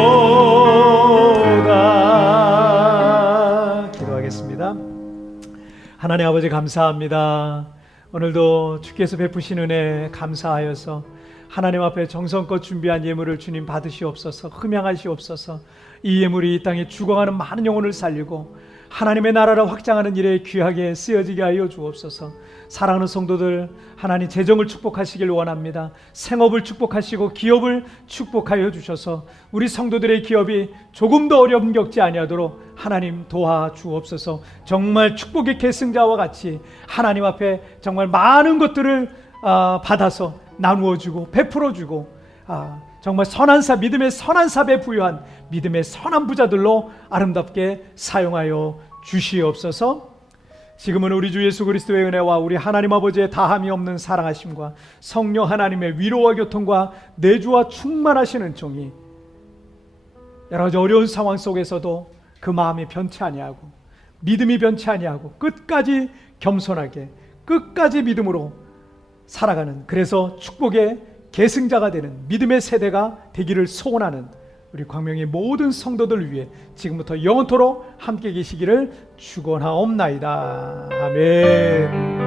기도하겠습니다. 하나님 아버지 감사합니다. 오늘도 주께서 베푸신 은혜 감사하여서 하나님 앞에 정성껏 준비한 예물을 주님 받으시옵소서. 흠양하시옵소서. 이 예물이 이 땅에 죽어가는 많은 영혼을 살리고 하나님의 나라를 확장하는 일에 귀하게 쓰여지게 하여 주옵소서. 사랑하는 성도들, 하나님 재정을 축복하시길 원합니다. 생업을 축복하시고 기업을 축복하여 주셔서 우리 성도들의 기업이 조금 더 어려움 겪지 아니하도록 하나님 도와주옵소서. 정말 축복의 계승자와 같이 하나님 앞에 정말 많은 것들을 받아서 나누어주고 베풀어주고 정말 선한사, 믿음의 선한사에 부유한 믿음의 선한 부자들로 아름답게 사용하여 주시옵소서. 지금은 우리 주 예수 그리스도의 은혜와 우리 하나님 아버지의 다함이 없는 사랑하심과 성령 하나님의 위로와 교통과 내주와 충만하시는 종이 여러 가지 어려운 상황 속에서도 그 마음이 변치 아니하고 믿음이 변치 아니하고 끝까지 겸손하게 끝까지 믿음으로 살아가는, 그래서 축복의 계승자가 되는 믿음의 세대가 되기를 소원하는 우리 광명의 모든 성도들 위해 지금부터 영원토록 함께 계시기를 축원하옵나이다. 아멘.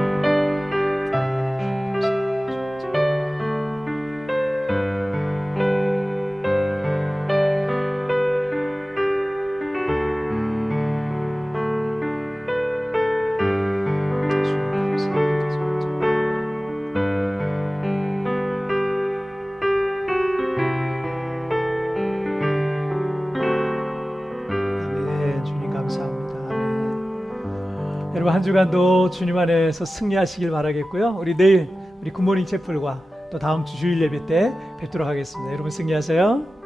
여러분 한 주간도 주님 안에서 승리하시길 바라겠고요. 우리 내일 우리 굿모닝 채플과 또 다음 주 주일 예배 때 뵙도록 하겠습니다. 여러분 승리하세요.